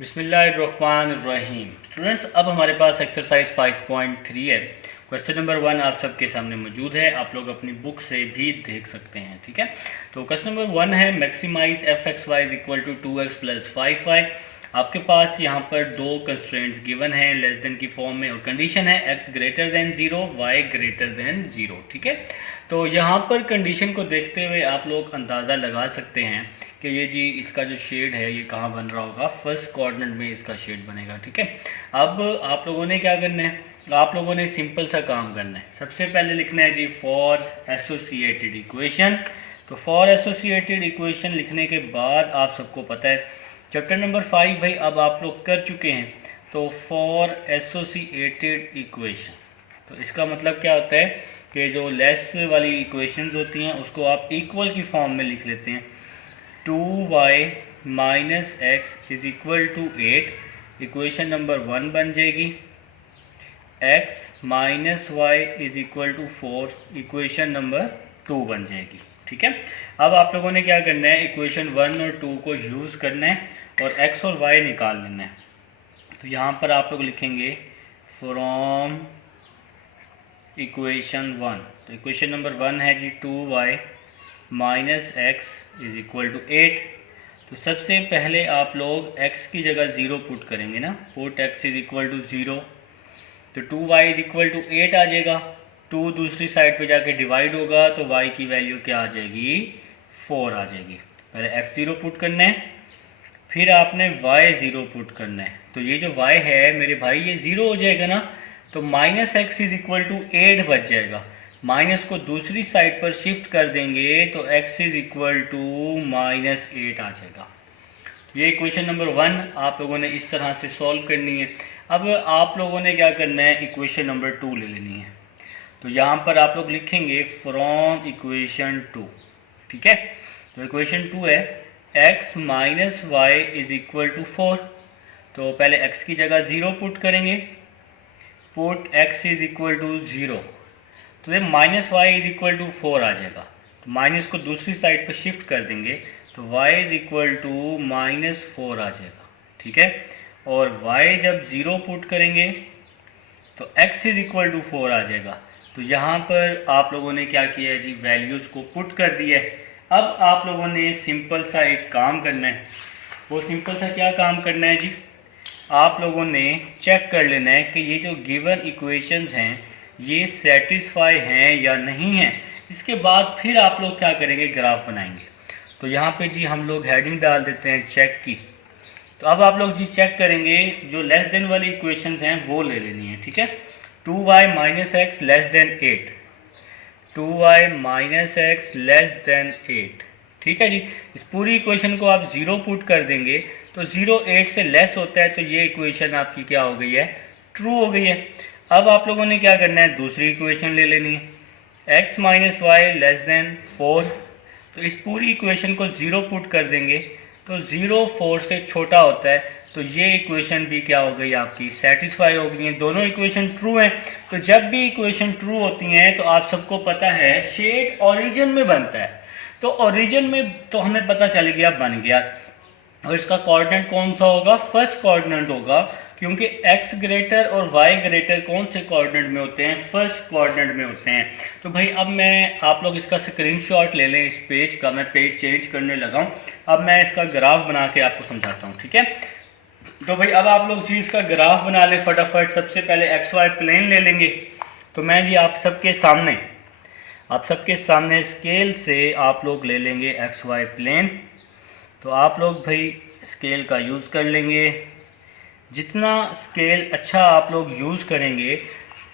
बिस्मिल्लाहिर्रहमानिर्रहीम। स्टूडेंट्स, अब हमारे पास एक्सरसाइज 5.3 है। क्वेश्चन नंबर 1 आप सबके सामने मौजूद है, आप लोग अपनी बुक से भी देख सकते हैं। ठीक है, तो क्वेश्चन नंबर 1 है maximise F X Y is equal to 2x plus 5y। आपके पास यहाँ पर दो कंस्ट्रेंट्स गिवन हैं लेस देन की फॉर्म में, और कंडीशन है x greater than 0 y greater than 0। ठीक है, तो यहाँ पर कंडीशन को देखते हुए आप लोग अंदाज़ा लगा सकते हैं कि ये जी इसका जो शेड है ये कहाँ बन रहा होगा, फर्स्ट कोऑर्डिनेट में इसका शेड बनेगा। ठीक है, अब आप लोगों ने क्या करना है, आप लोगों ने सिंपल सा काम करना है। सबसे पहले लिखना है जी फॉर एसोसिएटेड इक्वेशन। तो फॉर एसोसिएटेड इक्वेशन लिखने के बाद आप सबको पता है चैप्टर नंबर 5 भाई अब आप लोग कर चुके हैं। तो फॉर एसोसिएटेड इक्वेशन, तो इसका मतलब क्या होता है कि जो लेस वाली इक्वेशंस होती हैं उसको आप इक्वल की फॉर्म में लिख लेते हैं। 2y minus X is equal to 8 equation number 1 बन जाएगी। x minus Y is equal to 4 equation number 2 बन जाएगी। ठीक है, अब आप लोगों ने क्या करना है, इक्वेशन 1 और 2 को यूज़ करना है और x और y निकाल लेना है। तो यहाँ पर आप लोग लिखेंगे फ्रॉम इक्वेशन 1। तो इक्वेशन नंबर 1 है जी 2y minus X is equal to 8। तो सबसे पहले आप लोग x की जगह 0 पुट करेंगे ना, put x is equal to 0। तो 2y इज इक्वल टू 8 आ जाएगा। 2 दूसरी साइड पे जाके डिवाइड होगा तो y की वैल्यू क्या आ जाएगी, 4 आ जाएगी। पहले x 0 पुट करना है, फिर आपने y 0 पुट करना है। तो ये जो y है मेरे भाई ये 0 हो जाएगा ना, तो minus X is equal to 8 बच जाएगा। माइनस को दूसरी साइड पर शिफ्ट कर देंगे तो x is equal to minus 8 आ जाएगा। ये इक्वेशन नंबर 1 आप लोगों ने इस तरह से सॉल्व करनी है। अब आप लोगों ने क्या करना है, इक्वेशन नंबर 2 ले लेनी है। तो यहाँ पर आप लोग लिखेंगे फ्रॉम इक्वेशन 2। ठीक है, तो इक्वेशन 2 है x minus Y is equal to 4। तो पहले x की जगह 0 पुट करेंगे, put x is equal to 0। तो ये minus Y is equal to 4 आ जाएगा। तो माइनस को दूसरी साइड पर शिफ्ट कर देंगे तो y is equal to minus 4 आ जाएगा। ठीक है, और y जब 0 पुट करेंगे तो x इज इक्वल टू 4 आ जाएगा। तो यहाँ पर आप लोगों ने क्या किया है जी, वैल्यूज़ को पुट कर दिया है। अब आप लोगों ने सिंपल सा एक काम करना है। वो सिंपल सा क्या काम करना है जी, आप लोगों ने चेक कर लेना है कि ये जो गिवन इक्वेशंस हैं ये सेटिस्फाई हैं या नहीं हैं। इसके बाद फिर आप लोग क्या करेंगे, ग्राफ बनाएंगे। तो यहाँ पे जी हम लोग हेडिंग डाल देते हैं चेक की। तो अब आप लोग जी चेक करेंगे, जो लेस देन वाली इक्वेशंस हैं वो ले लेनी है। ठीक है, 2y minus x less than 8, 2y minus x less than 8। ठीक है जी, इस पूरी इक्वेशन को आप 0 पुट कर देंगे तो 0 8 से लेस होता है, तो ये इक्वेशन आपकी क्या हो गई है, ट्रू हो गई है। अब आप लोगों ने क्या करना है, दूसरी इक्वेशन ले लेनी है, x minus Y less than 4। तो इस पूरी इक्वेशन को 0 पुट कर देंगे तो 0 4 से छोटा होता है, तो ये इक्वेशन भी क्या हो गई आपकी, सेटिस्फाई हो गई हैं। दोनों इक्वेशन ट्रू हैं। तो जब भी इक्वेशन ट्रू होती हैं तो आप सबको पता है शेड ओरिजिन में बनता है। तो ओरिजिन में तो हमें पता चल गया बन गया, और इसका कोऑर्डिनेट कौन सा होगा, फर्स्ट कोऑर्डिनेट होगा, क्योंकि x ग्रेटर और y ग्रेटर कौन से कोऑर्डिनेट में होते हैं, फर्स्ट कोऑर्डिनेट में होते हैं। तो भाई अब मैं आप लोग इसका स्क्रीनशॉट ले लें इस पेज का, मैं पेज चेंज करने लगा हूँ। अब मैं इसका ग्राफ बना के आपको समझाता हूँ। ठीक है, तो भाई अब आप लोग जी इसका ग्राफ बना लें फटाफट। सबसे पहले एक्स वाई प्लेन ले लेंगे। तो मैं जी आप सबके सामने स्केल से आप लोग ले लेंगे एक्स वाई प्लेन। तो आप लोग भाई स्केल का यूज़ कर लेंगे। जितना स्केल अच्छा आप लोग यूज़ करेंगे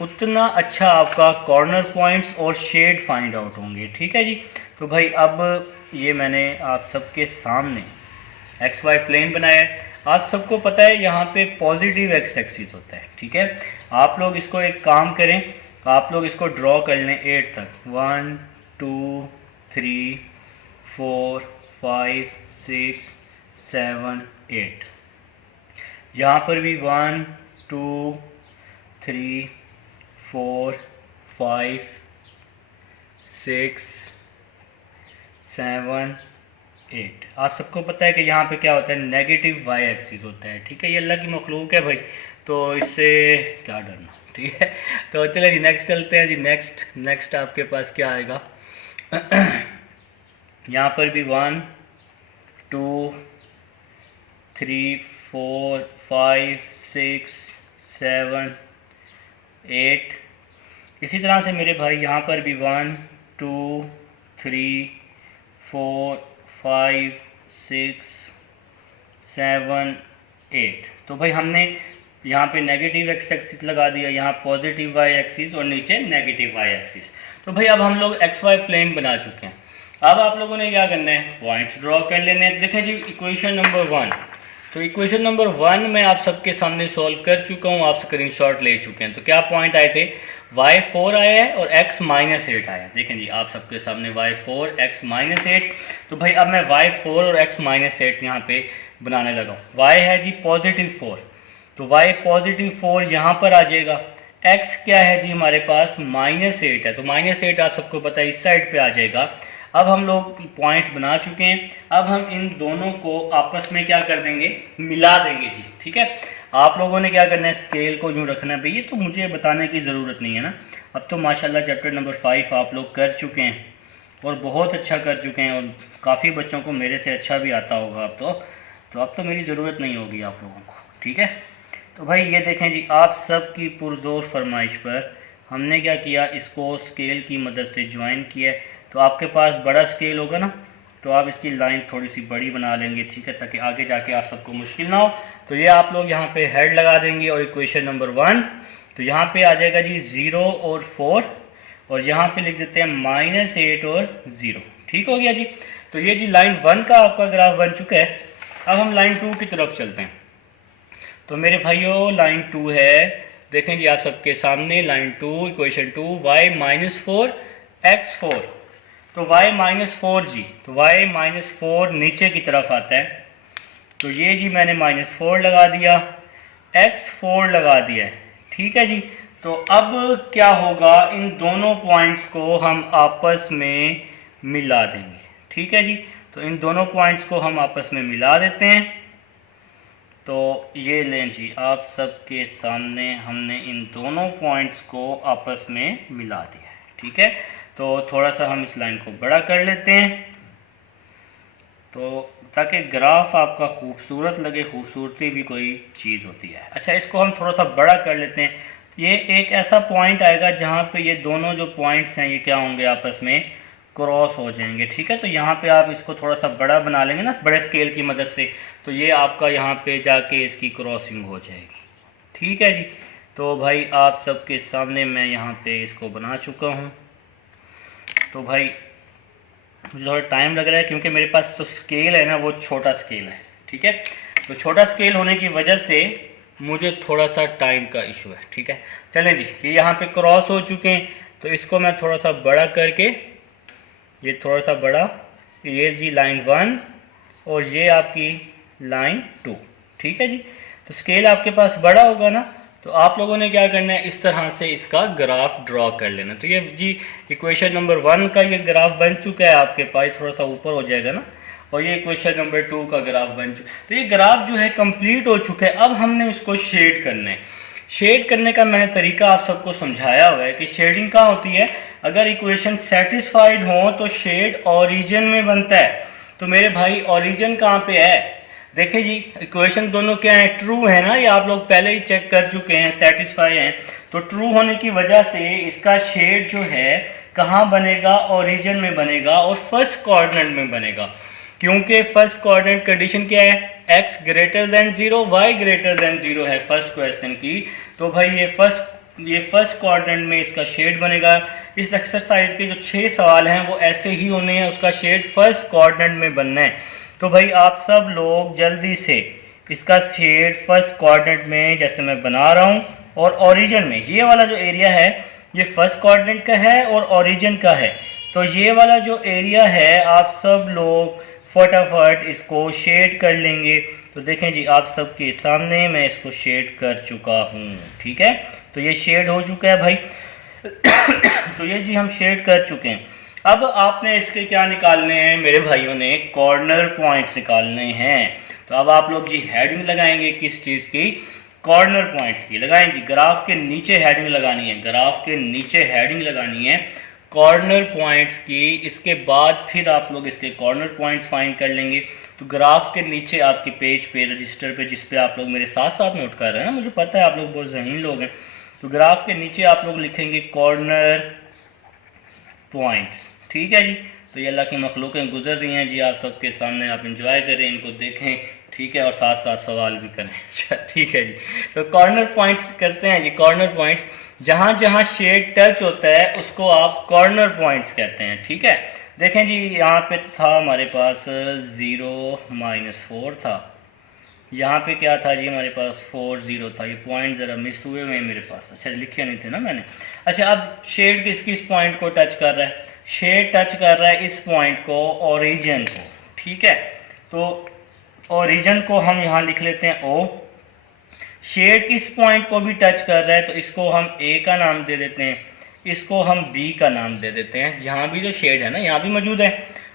उतना अच्छा आपका कॉर्नर पॉइंट्स और शेड फाइंड आउट होंगे। ठीक है जी, तो भाई अब ये मैंने आप सबके सामने एक्स वाई प्लेन बनाया है। आप सबको पता है यहाँ पे पॉजिटिव एक्स एक्सिस होता है। ठीक है, आप लोग इसको एक काम करें, आप लोग इसको ड्रॉ कर लें 8 तक, 1 2 3 4 5 6 7 8। यहाँ पर भी 1 2 3 4 5 6 7 8। आप सबको पता है कि यहाँ पे क्या होता है, नेगेटिव वाई एक्सिस होता है, ठीक है। ये अल्लाह की मखलूक है भाई, तो इससे क्या डरना, ठीक है। तो चले जी नेक्स्ट चलते हैं जी। नेक्स्ट आपके पास क्या आएगा यहाँ पर भी 1 2 3 4 5 6 7 8। इसी तरह से मेरे भाई यहाँ पर भी 1 2 3 4 5 6 7 8। तो भाई हमने यहाँ पे नेगेटिव एक्स एक्सिस लगा दिया, यहाँ पॉजिटिव वाई एक्सिस और नीचे नेगेटिव वाई एक्सिस। तो भाई अब हम लोग एक्स वाई प्लेन बना चुके हैं। अब आप लोगों ने क्या करना है, पॉइंट्स ड्रॉ कर लेने हैं। देखें जी इक्वेशन नंबर 1, तो इक्वेशन नंबर 1 मैं आप सबके सामने सॉल्व कर चुका हूँ, आप स्क्रीनशॉट ले चुके हैं। तो क्या पॉइंट आए थे, y4 आया है और x -8 आया है। देखें जी आप सबके सामने y4 x -8। तो भाई अब मैं y4 और x -8 यहाँ पे बनाने लगा हूँ। y है जी +4, तो y +4 यहाँ पर आ जाएगा। x क्या है जी हमारे पास -8 है, तो -8 आप सबको पता है इस साइड पे आ जाएगा। अब हम लोग पॉइंट्स बना चुके हैं, अब हम इन दोनों को आपस में क्या कर देंगे, मिला देंगे जी, ठीक है। आप लोगों ने क्या करना है, स्केल को यूँ रखना है भाई, ये तो मुझे बताने की ज़रूरत नहीं है ना। अब तो माशाल्लाह चैप्टर नंबर 5 आप लोग कर चुके हैं और बहुत अच्छा कर चुके हैं, और काफ़ी बच्चों को मेरे से अच्छा भी आता होगा अब अब तो मेरी ज़रूरत नहीं होगी आप लोगों को, ठीक है। तो भाई ये देखें जी आप सब की पुरजोर फरमाइश पर हमने क्या किया, इसको स्केल की मदद से ज्वाइन किया। तो आपके पास बड़ा स्केल होगा ना, तो आप इसकी लाइन थोड़ी सी बड़ी बना लेंगे, ठीक है, ताकि आगे जाके आप सबको मुश्किल ना हो। तो ये आप लोग यहाँ पे हेड लगा देंगे और इक्वेशन नंबर 1, तो यहाँ पे आ जाएगा जी 0 और 4, और यहाँ पे लिख देते हैं -8 और 0, ठीक हो गया जी। तो ये जी लाइन 1 का आपका ग्राफ बन चुका है। अब हम लाइन 2 की तरफ चलते हैं। तो मेरे भाइयों लाइन 2 है, देखें जी आप सबके सामने लाइन 2, इक्वेशन 2, y -4 x4। तो y -4 जी, तो y -4 नीचे की तरफ आता है, तो ये जी मैंने -4 लगा दिया, x4 लगा दिया है, ठीक है जी। तो अब क्या होगा, इन दोनों पॉइंट्स को हम आपस में मिला देंगे, ठीक है जी। तो इन दोनों पॉइंट्स को हम आपस में मिला देते हैं। तो ये लें जी आप सबके सामने हमने इन दोनों पॉइंट्स को आपस में मिला दिया है, ठीक है। तो थोड़ा सा हम इस लाइन को बड़ा कर लेते हैं, तो ताकि ग्राफ आपका खूबसूरत लगे, खूबसूरती भी कोई चीज़ होती है। अच्छा इसको हम थोड़ा सा बड़ा कर लेते हैं। ये एक ऐसा पॉइंट आएगा जहाँ पे ये दोनों जो पॉइंट्स हैं ये क्या होंगे, आपस में क्रॉस हो जाएंगे, ठीक है। तो यहाँ पे आप इसको थोड़ा सा बड़ा बना लेंगे ना बड़े स्केल की मदद से, तो ये आपका यहाँ पे जाके इसकी क्रॉसिंग हो जाएगी, ठीक है जी। तो भाई आप सबके सामने मैं यहाँ पे इसको बना चुका हूँ। तो भाई मुझे थोड़ा टाइम लग रहा है क्योंकि मेरे पास तो स्केल है ना वो छोटा स्केल है, ठीक है। तो छोटा स्केल होने की वजह से मुझे थोड़ा सा टाइम का इशू है, ठीक है। चलें जी ये यहाँ पे क्रॉस हो चुके हैं, तो इसको मैं थोड़ा सा बड़ा करके, ये थोड़ा सा बड़ा, ये जी लाइन 1 और ये आपकी लाइन 2, ठीक है जी। तो स्केल आपके पास बड़ा होगा ना, तो आप लोगों ने क्या करना है, इस तरह से इसका ग्राफ ड्रॉ कर लेना। तो ये जी इक्वेशन नंबर 1 का ये ग्राफ बन चुका है आपके पास, थोड़ा सा ऊपर हो जाएगा ना, और ये इक्वेशन नंबर 2 का ग्राफ बन चुका है। तो ये ग्राफ जो है कंप्लीट हो चुका है। अब हमने इसको शेड करना है। शेड करने का मैंने तरीका आप सबको समझाया हुआ है कि शेडिंग कहाँ होती है, अगर इक्वेशन सेटिस्फाइड हो तो शेड ओरिजिन में बनता है। तो मेरे भाई ओरिजिन कहाँ पे है, देखिए जी इक्वेशन दोनों क्या है, ट्रू है ना, ये आप लोग पहले ही चेक कर चुके हैं, सेटिस्फाई हैं। तो ट्रू होने की वजह से इसका शेड जो है कहाँ बनेगा, ओरिजिन में बनेगा और फर्स्ट कोऑर्डिनेट में बनेगा, क्योंकि फर्स्ट कोऑर्डिनेट कंडीशन क्या है, x greater than 0 y greater than 0 है फर्स्ट क्वेश्चन की। तो भाई ये फर्स्ट कोऑर्डिनेट में इसका शेड बनेगा। इस एक्सरसाइज के जो 6 सवाल हैं वो ऐसे ही होने हैं, उसका शेड फर्स्ट कोऑर्डिनेट में बनना है। तो भाई आप सब लोग जल्दी से इसका शेड फर्स्ट कोऑर्डिनेट में जैसे मैं बना रहा हूँ, और ओरिजिन में ये वाला जो एरिया है ये फर्स्ट कोऑर्डिनेट का है और ओरिजिन का है। तो ये वाला जो एरिया है आप सब लोग फटाफट इसको शेड कर लेंगे। तो देखें जी आप सबके सामने मैं इसको शेड कर चुका हूँ, ठीक है। तो ये शेड हो चुका है भाई तो ये जी हम शेड कर चुके हैं। अब आपने इसके क्या निकालने हैं मेरे भाइयों ने, कॉर्नर पॉइंट्स निकालने हैं। तो अब आप लोग जी हेडिंग लगाएंगे किस चीज़ की, कॉर्नर पॉइंट्स की लगाएं जी। ग्राफ के नीचे हेडिंग लगानी है, ग्राफ के नीचे हेडिंग लगानी है कॉर्नर पॉइंट्स की। इसके बाद फिर आप लोग इसके कॉर्नर पॉइंट्स फाइंड कर लेंगे। तो ग्राफ के नीचे आपके पेज पे, रजिस्टर पे, जिस पे आप लोग मेरे साथ साथ नोट कर रहे हैं ना, मुझे पता है आप लोग बहुत ज़हीन लोग हैं। तो ग्राफ के नीचे आप लोग लिखेंगे कॉर्नर पॉइंट्स, ठीक है जी। तो ये अल्लाह की मखलूक़ें गुजर रही हैं जी आप सबके सामने, आप इंजॉय करें, इनको देखें, ठीक है, और साथ साथ सवाल भी करें। अच्छा ठीक है जी। तो कॉर्नर पॉइंट्स करते हैं जी। कॉर्नर पॉइंट्स, जहाँ जहाँ शेड टच होता है उसको आप कॉर्नर पॉइंट्स कहते हैं, ठीक है। देखें जी, यहाँ पे तो था हमारे पास 0 -4 था, यहाँ पे क्या था जी हमारे पास 4 0 था। ये पॉइंट ज़रा मिस हुए हुए हैं मेरे पास, अच्छा लिखे नहीं थे ना मैंने। अच्छा अब शेड किस किस पॉइंट को टच कर रहा है, शेड टच कर रहा है इस पॉइंट को, ओरिजिन को, ठीक है। तो ओरिजिन को हम यहाँ लिख लेते हैं ओ। शेड इस पॉइंट को भी टच कर रहा है तो इसको हम ए का नाम दे देते हैं, इसको हम बी का नाम दे देते हैं। जहाँ भी जो शेड है ना यहाँ भी मौजूद है,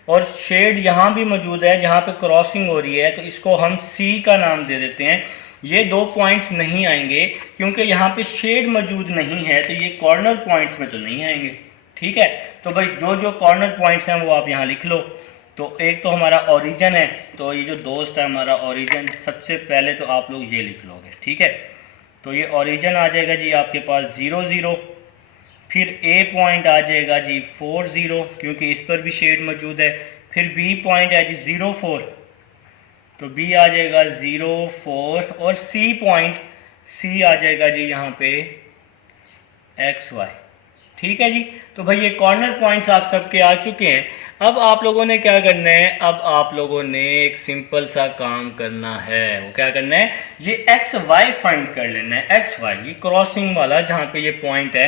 और शेड यहाँ भी मौजूद है जहाँ पे क्रॉसिंग हो रही है, तो इसको हम सी का नाम दे देते हैं। ये दो पॉइंट्स नहीं आएंगे क्योंकि यहाँ पे शेड मौजूद नहीं है, तो ये कॉर्नर पॉइंट्स में तो नहीं आएंगे, ठीक है। तो भाई जो जो कॉर्नर पॉइंट्स हैं वो आप यहाँ लिख लो। तो एक तो हमारा ओरिजिन है, तो ये जो दोस्त है हमारा ओरिजिन, सबसे पहले तो आप लोग ये लिख लोगे, ठीक है। तो ये ओरिजिन आ जाएगा जी आपके पास 0 0, फिर ए पॉइंट आ जाएगा जी 4 0 क्योंकि इस पर भी शेड मौजूद है, फिर बी पॉइंट है जी 0 4, तो बी आ जाएगा 0 4, और सी पॉइंट, सी आ जाएगा जी यहाँ पे XY, ठीक है जी। तो भाई ये कॉर्नर पॉइंट्स आप सबके आ चुके हैं। अब आप लोगों ने क्या करना है, अब आप लोगों ने एक सिंपल सा काम करना है। वो क्या करना है, ये XY फाइंड कर लेना है। XY ये क्रॉसिंग वाला जहाँ पे ये पॉइंट है,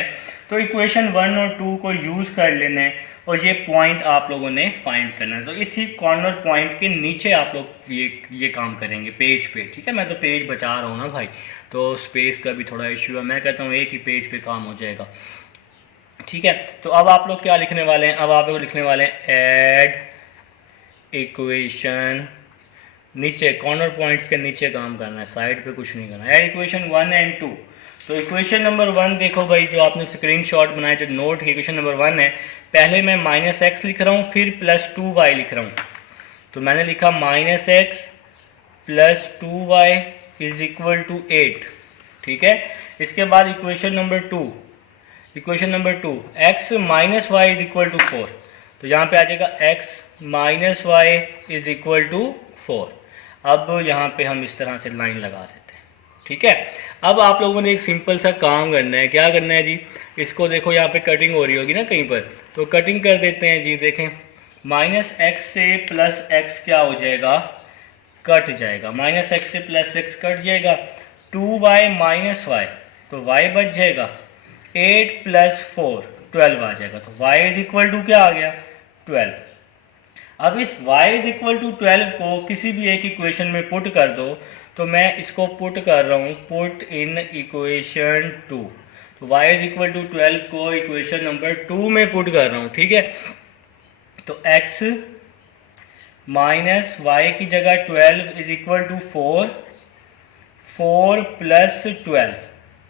तो इक्वेशन 1 और 2 को यूज़ कर लेना है और ये पॉइंट आप लोगों ने फाइंड करना है। तो इसी कॉर्नर पॉइंट के नीचे आप लोग ये काम करेंगे पेज पे, ठीक है। मैं तो पेज बचा रहा हूँ ना भाई, तो स्पेस का भी थोड़ा इश्यू है। मैं कहता हूँ एक ही पेज पे काम हो जाएगा, ठीक है। तो अब आप लोग क्या लिखने वाले हैं, अब आप लोग लिखने वाले हैं ऐड इक्वेशन, नीचे कॉर्नर पॉइंट्स के नीचे काम करना है, साइड पे कुछ नहीं करना। ऐड इक्वेशन 1 और 2। तो इक्वेशन नंबर 1 देखो भाई, जो आपने स्क्रीनशॉट बनाया, जो नोट है, इक्वेशन नंबर 1 है। पहले मैं -x लिख रहा हूँ, फिर +2y लिख रहा हूँ। तो मैंने लिखा -x + 2y = 8, ठीक है। इसके बाद equation number 2, equation number 2, x - y = 4। तो यहाँ पे आ जाएगा x - y = 4। अब यहाँ पे हम इस तरह से लाइन लगा देते हैं, ठीक है। अब आप लोगों ने एक सिंपल सा काम करना है। क्या करना है जी, इसको देखो यहाँ पे कटिंग हो रही होगी ना कहीं पर, तो कटिंग कर देते हैं जी। देखें -x से +x क्या हो जाएगा, कट जाएगा। -x से +x कट जाएगा, 2y - y, तो y बच जाएगा। 8 + 4 12 आ जाएगा। तो y = क्या आ गया, 12। अब इस y = 12 को किसी भी एक इक्वेशन में पुट कर दो। तो मैं इसको पुट कर रहा हूँ, पुट इन इक्वेशन 2। तो y = 12 को इक्वेशन नंबर 2 में पुट कर रहा हूँ, ठीक है। तो x - y की जगह 12 = 4, 4 + 12,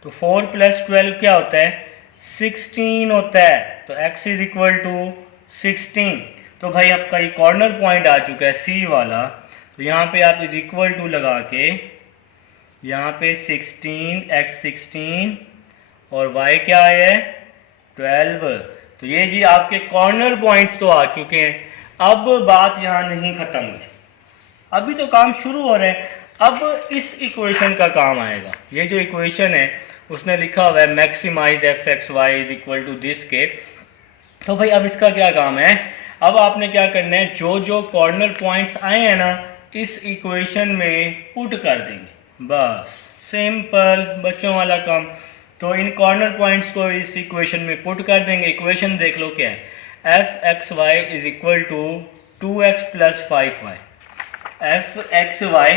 तो 4 + 12 क्या होता है, 16 होता है। तो x = 16। तो भाई आपका ये कॉर्नर पॉइंट आ चुका है C वाला। तो यहाँ पे आप = लगा के यहाँ पे 16, x 16 और y क्या है 12। तो ये जी आपके कॉर्नर पॉइंट्स तो आ चुके हैं। अब बात यहाँ नहीं खत्म हुई, अभी तो काम शुरू हो रहा है। अब इस इक्वेशन का काम आएगा। ये जो इक्वेशन है उसने लिखा हुआ है मैक्सिमाइज f(x, y) = दिस के। तो भाई अब इसका क्या काम है, अब आपने क्या करना है, जो जो कॉर्नर पॉइंट्स आए हैं ना इस इक्वेशन में पुट कर देंगे, बस सिंपल बच्चों वाला काम। तो इन कॉर्नर पॉइंट्स को इस इक्वेशन में पुट कर देंगे। इक्वेशन देख लो क्या है, f(x, y) = 2x + 5y। f(x, y)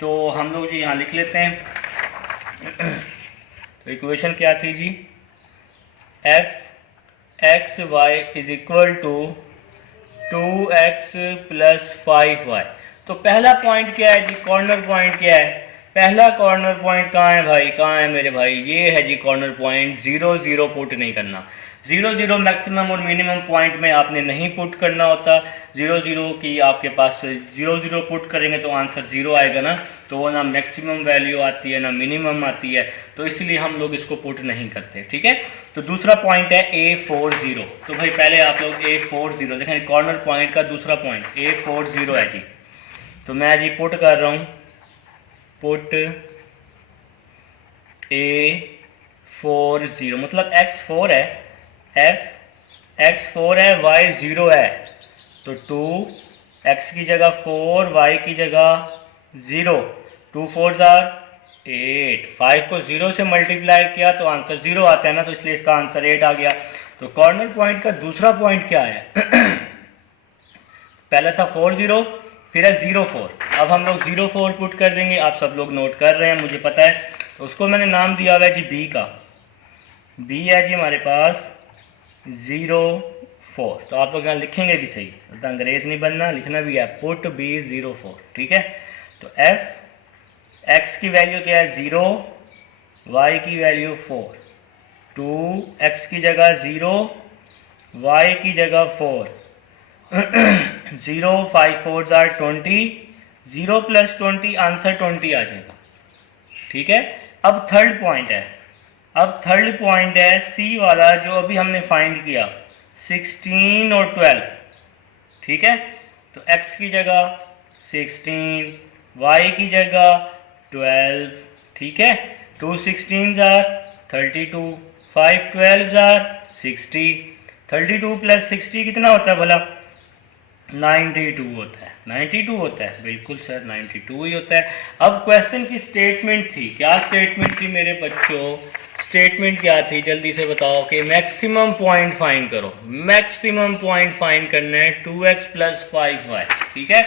तो हम लोग जी यहाँ लिख लेते हैं। तो इक्वेशन क्या थी जी, f X Y is equal to 2x plus 5y। तो पहला पॉइंट क्या है जी, कॉर्नर पॉइंट क्या है, पहला कॉर्नर पॉइंट कहाँ है भाई, कहाँ है मेरे भाई, ये है जी कॉर्नर पॉइंट। 0 0 पुट नहीं करना, 0 0 मैक्सिमम और मिनिमम पॉइंट में आपने नहीं पुट करना होता। 0 0 की आपके पास 0 0 पुट करेंगे तो आंसर 0 आएगा ना, तो वो ना मैक्सिमम वैल्यू आती है ना मिनिमम आती है, तो इसलिए हम लोग इसको पुट नहीं करते। ठीक है, तो दूसरा पॉइंट है A40। तो भाई पहले आप लोग A40 देखें, कॉर्नर पॉइंट का दूसरा पॉइंट A40 है जी। तो मैं जी पुट कर रहा हूँ, पुट A40 मतलब x4 है, x4 है, y 0 है, तो 2 x की जगह 4, y की जगह 0, 2 4 8, 5 को 0 से मल्टीप्लाई किया तो आंसर 0 आता है ना, तो इसलिए इसका आंसर 8 आ गया। तो कॉर्नर पॉइंट का दूसरा पॉइंट क्या है पहला था 4 0, फिर है 0 4। अब हम लोग 0 4 पुट कर देंगे, आप सब लोग नोट कर रहे हैं मुझे पता है। तो उसको मैंने नाम दिया हुआ है जी b का, b है जी हमारे पास 0 4। तो आप लोग यहाँ लिखेंगे भी सही, तो अंग्रेज नहीं बनना, लिखना भी है पुट b 0 4। ठीक है, तो f x की वैल्यू क्या है 0, y की वैल्यू 4, 2x की जगह 0, y की जगह 4, 0 5 4 20, 0 प्लस 20 आंसर 20 आ जाएगा। ठीक है, अब थर्ड पॉइंट है, अब थर्ड पॉइंट है C वाला जो अभी हमने फाइंड किया, 16 और 12। ठीक है, तो x की जगह 16, y की जगह 12। ठीक है, 2 16 32, 5 12 60, 32 प्लस 60 कितना होता है भला, 92 होता है। 92 होता है, बिल्कुल सर 92 ही होता है। अब क्वेश्चन की स्टेटमेंट थी, क्या स्टेटमेंट थी मेरे बच्चों, स्टेटमेंट क्या थी जल्दी से बताओ, कि मैक्सिमम पॉइंट फाइंड करो। मैक्सिमम पॉइंट फाइंड करना है 2x प्लस 5y। ठीक है,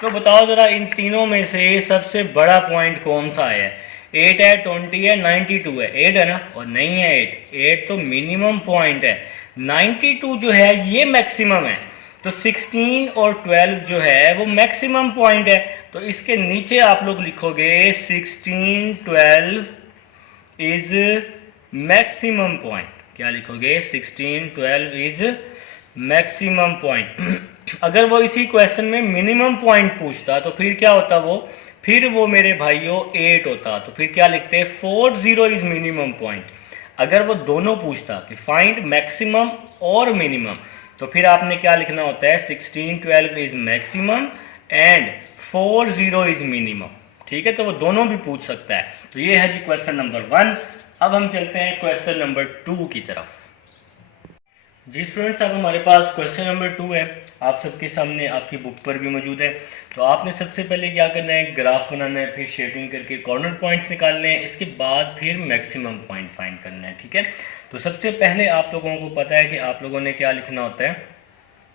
तो बताओ ज़रा इन तीनों में से सबसे बड़ा पॉइंट कौन सा है, 8 है, 20 है, 92 है, 8 है ना, और नहीं है 8 तो मिनिमम पॉइंट है, 92 जो है ये मैक्सिमम है, तो 16 और 12 जो है वो मैक्सिमम पॉइंट है। तो इसके नीचे आप लोग लिखोगे 16 12 इज मैक्सिमम पॉइंट, क्या लिखोगे, 16 12 इज मैक्सिमम पॉइंट। अगर वो इसी क्वेश्चन में मिनिमम पॉइंट पूछता तो फिर क्या होता, वो फिर वो मेरे भाइयों 8 होता, तो फिर क्या लिखते, 40 इज मिनिमम पॉइंट। अगर वो दोनों पूछता कि फाइंड मैक्सिमम और मिनिमम, तो फिर आपने क्या लिखना होता है, 16 12 is maximum and 40 is minimum. ठीक है, तो वो दोनों भी पूछ सकता है। तो ये है जी क्वेश्चन नंबर 1। अब हम चलते हैं क्वेश्चन नंबर 2 की तरफ। जी स्टूडेंट्स, अब हमारे पास क्वेश्चन नंबर 2 है, आप सबके सामने आपकी बुक पर भी मौजूद है। तो आपने सबसे पहले क्या करना है, ग्राफ बनाना है, फिर शेडिंग करके कॉर्नर पॉइंट्स निकालने हैं, इसके बाद फिर मैक्सिमम पॉइंट फाइंड करना है। ठीक है, तो सबसे पहले आप लोगों को पता है कि आप लोगों ने क्या लिखना होता है,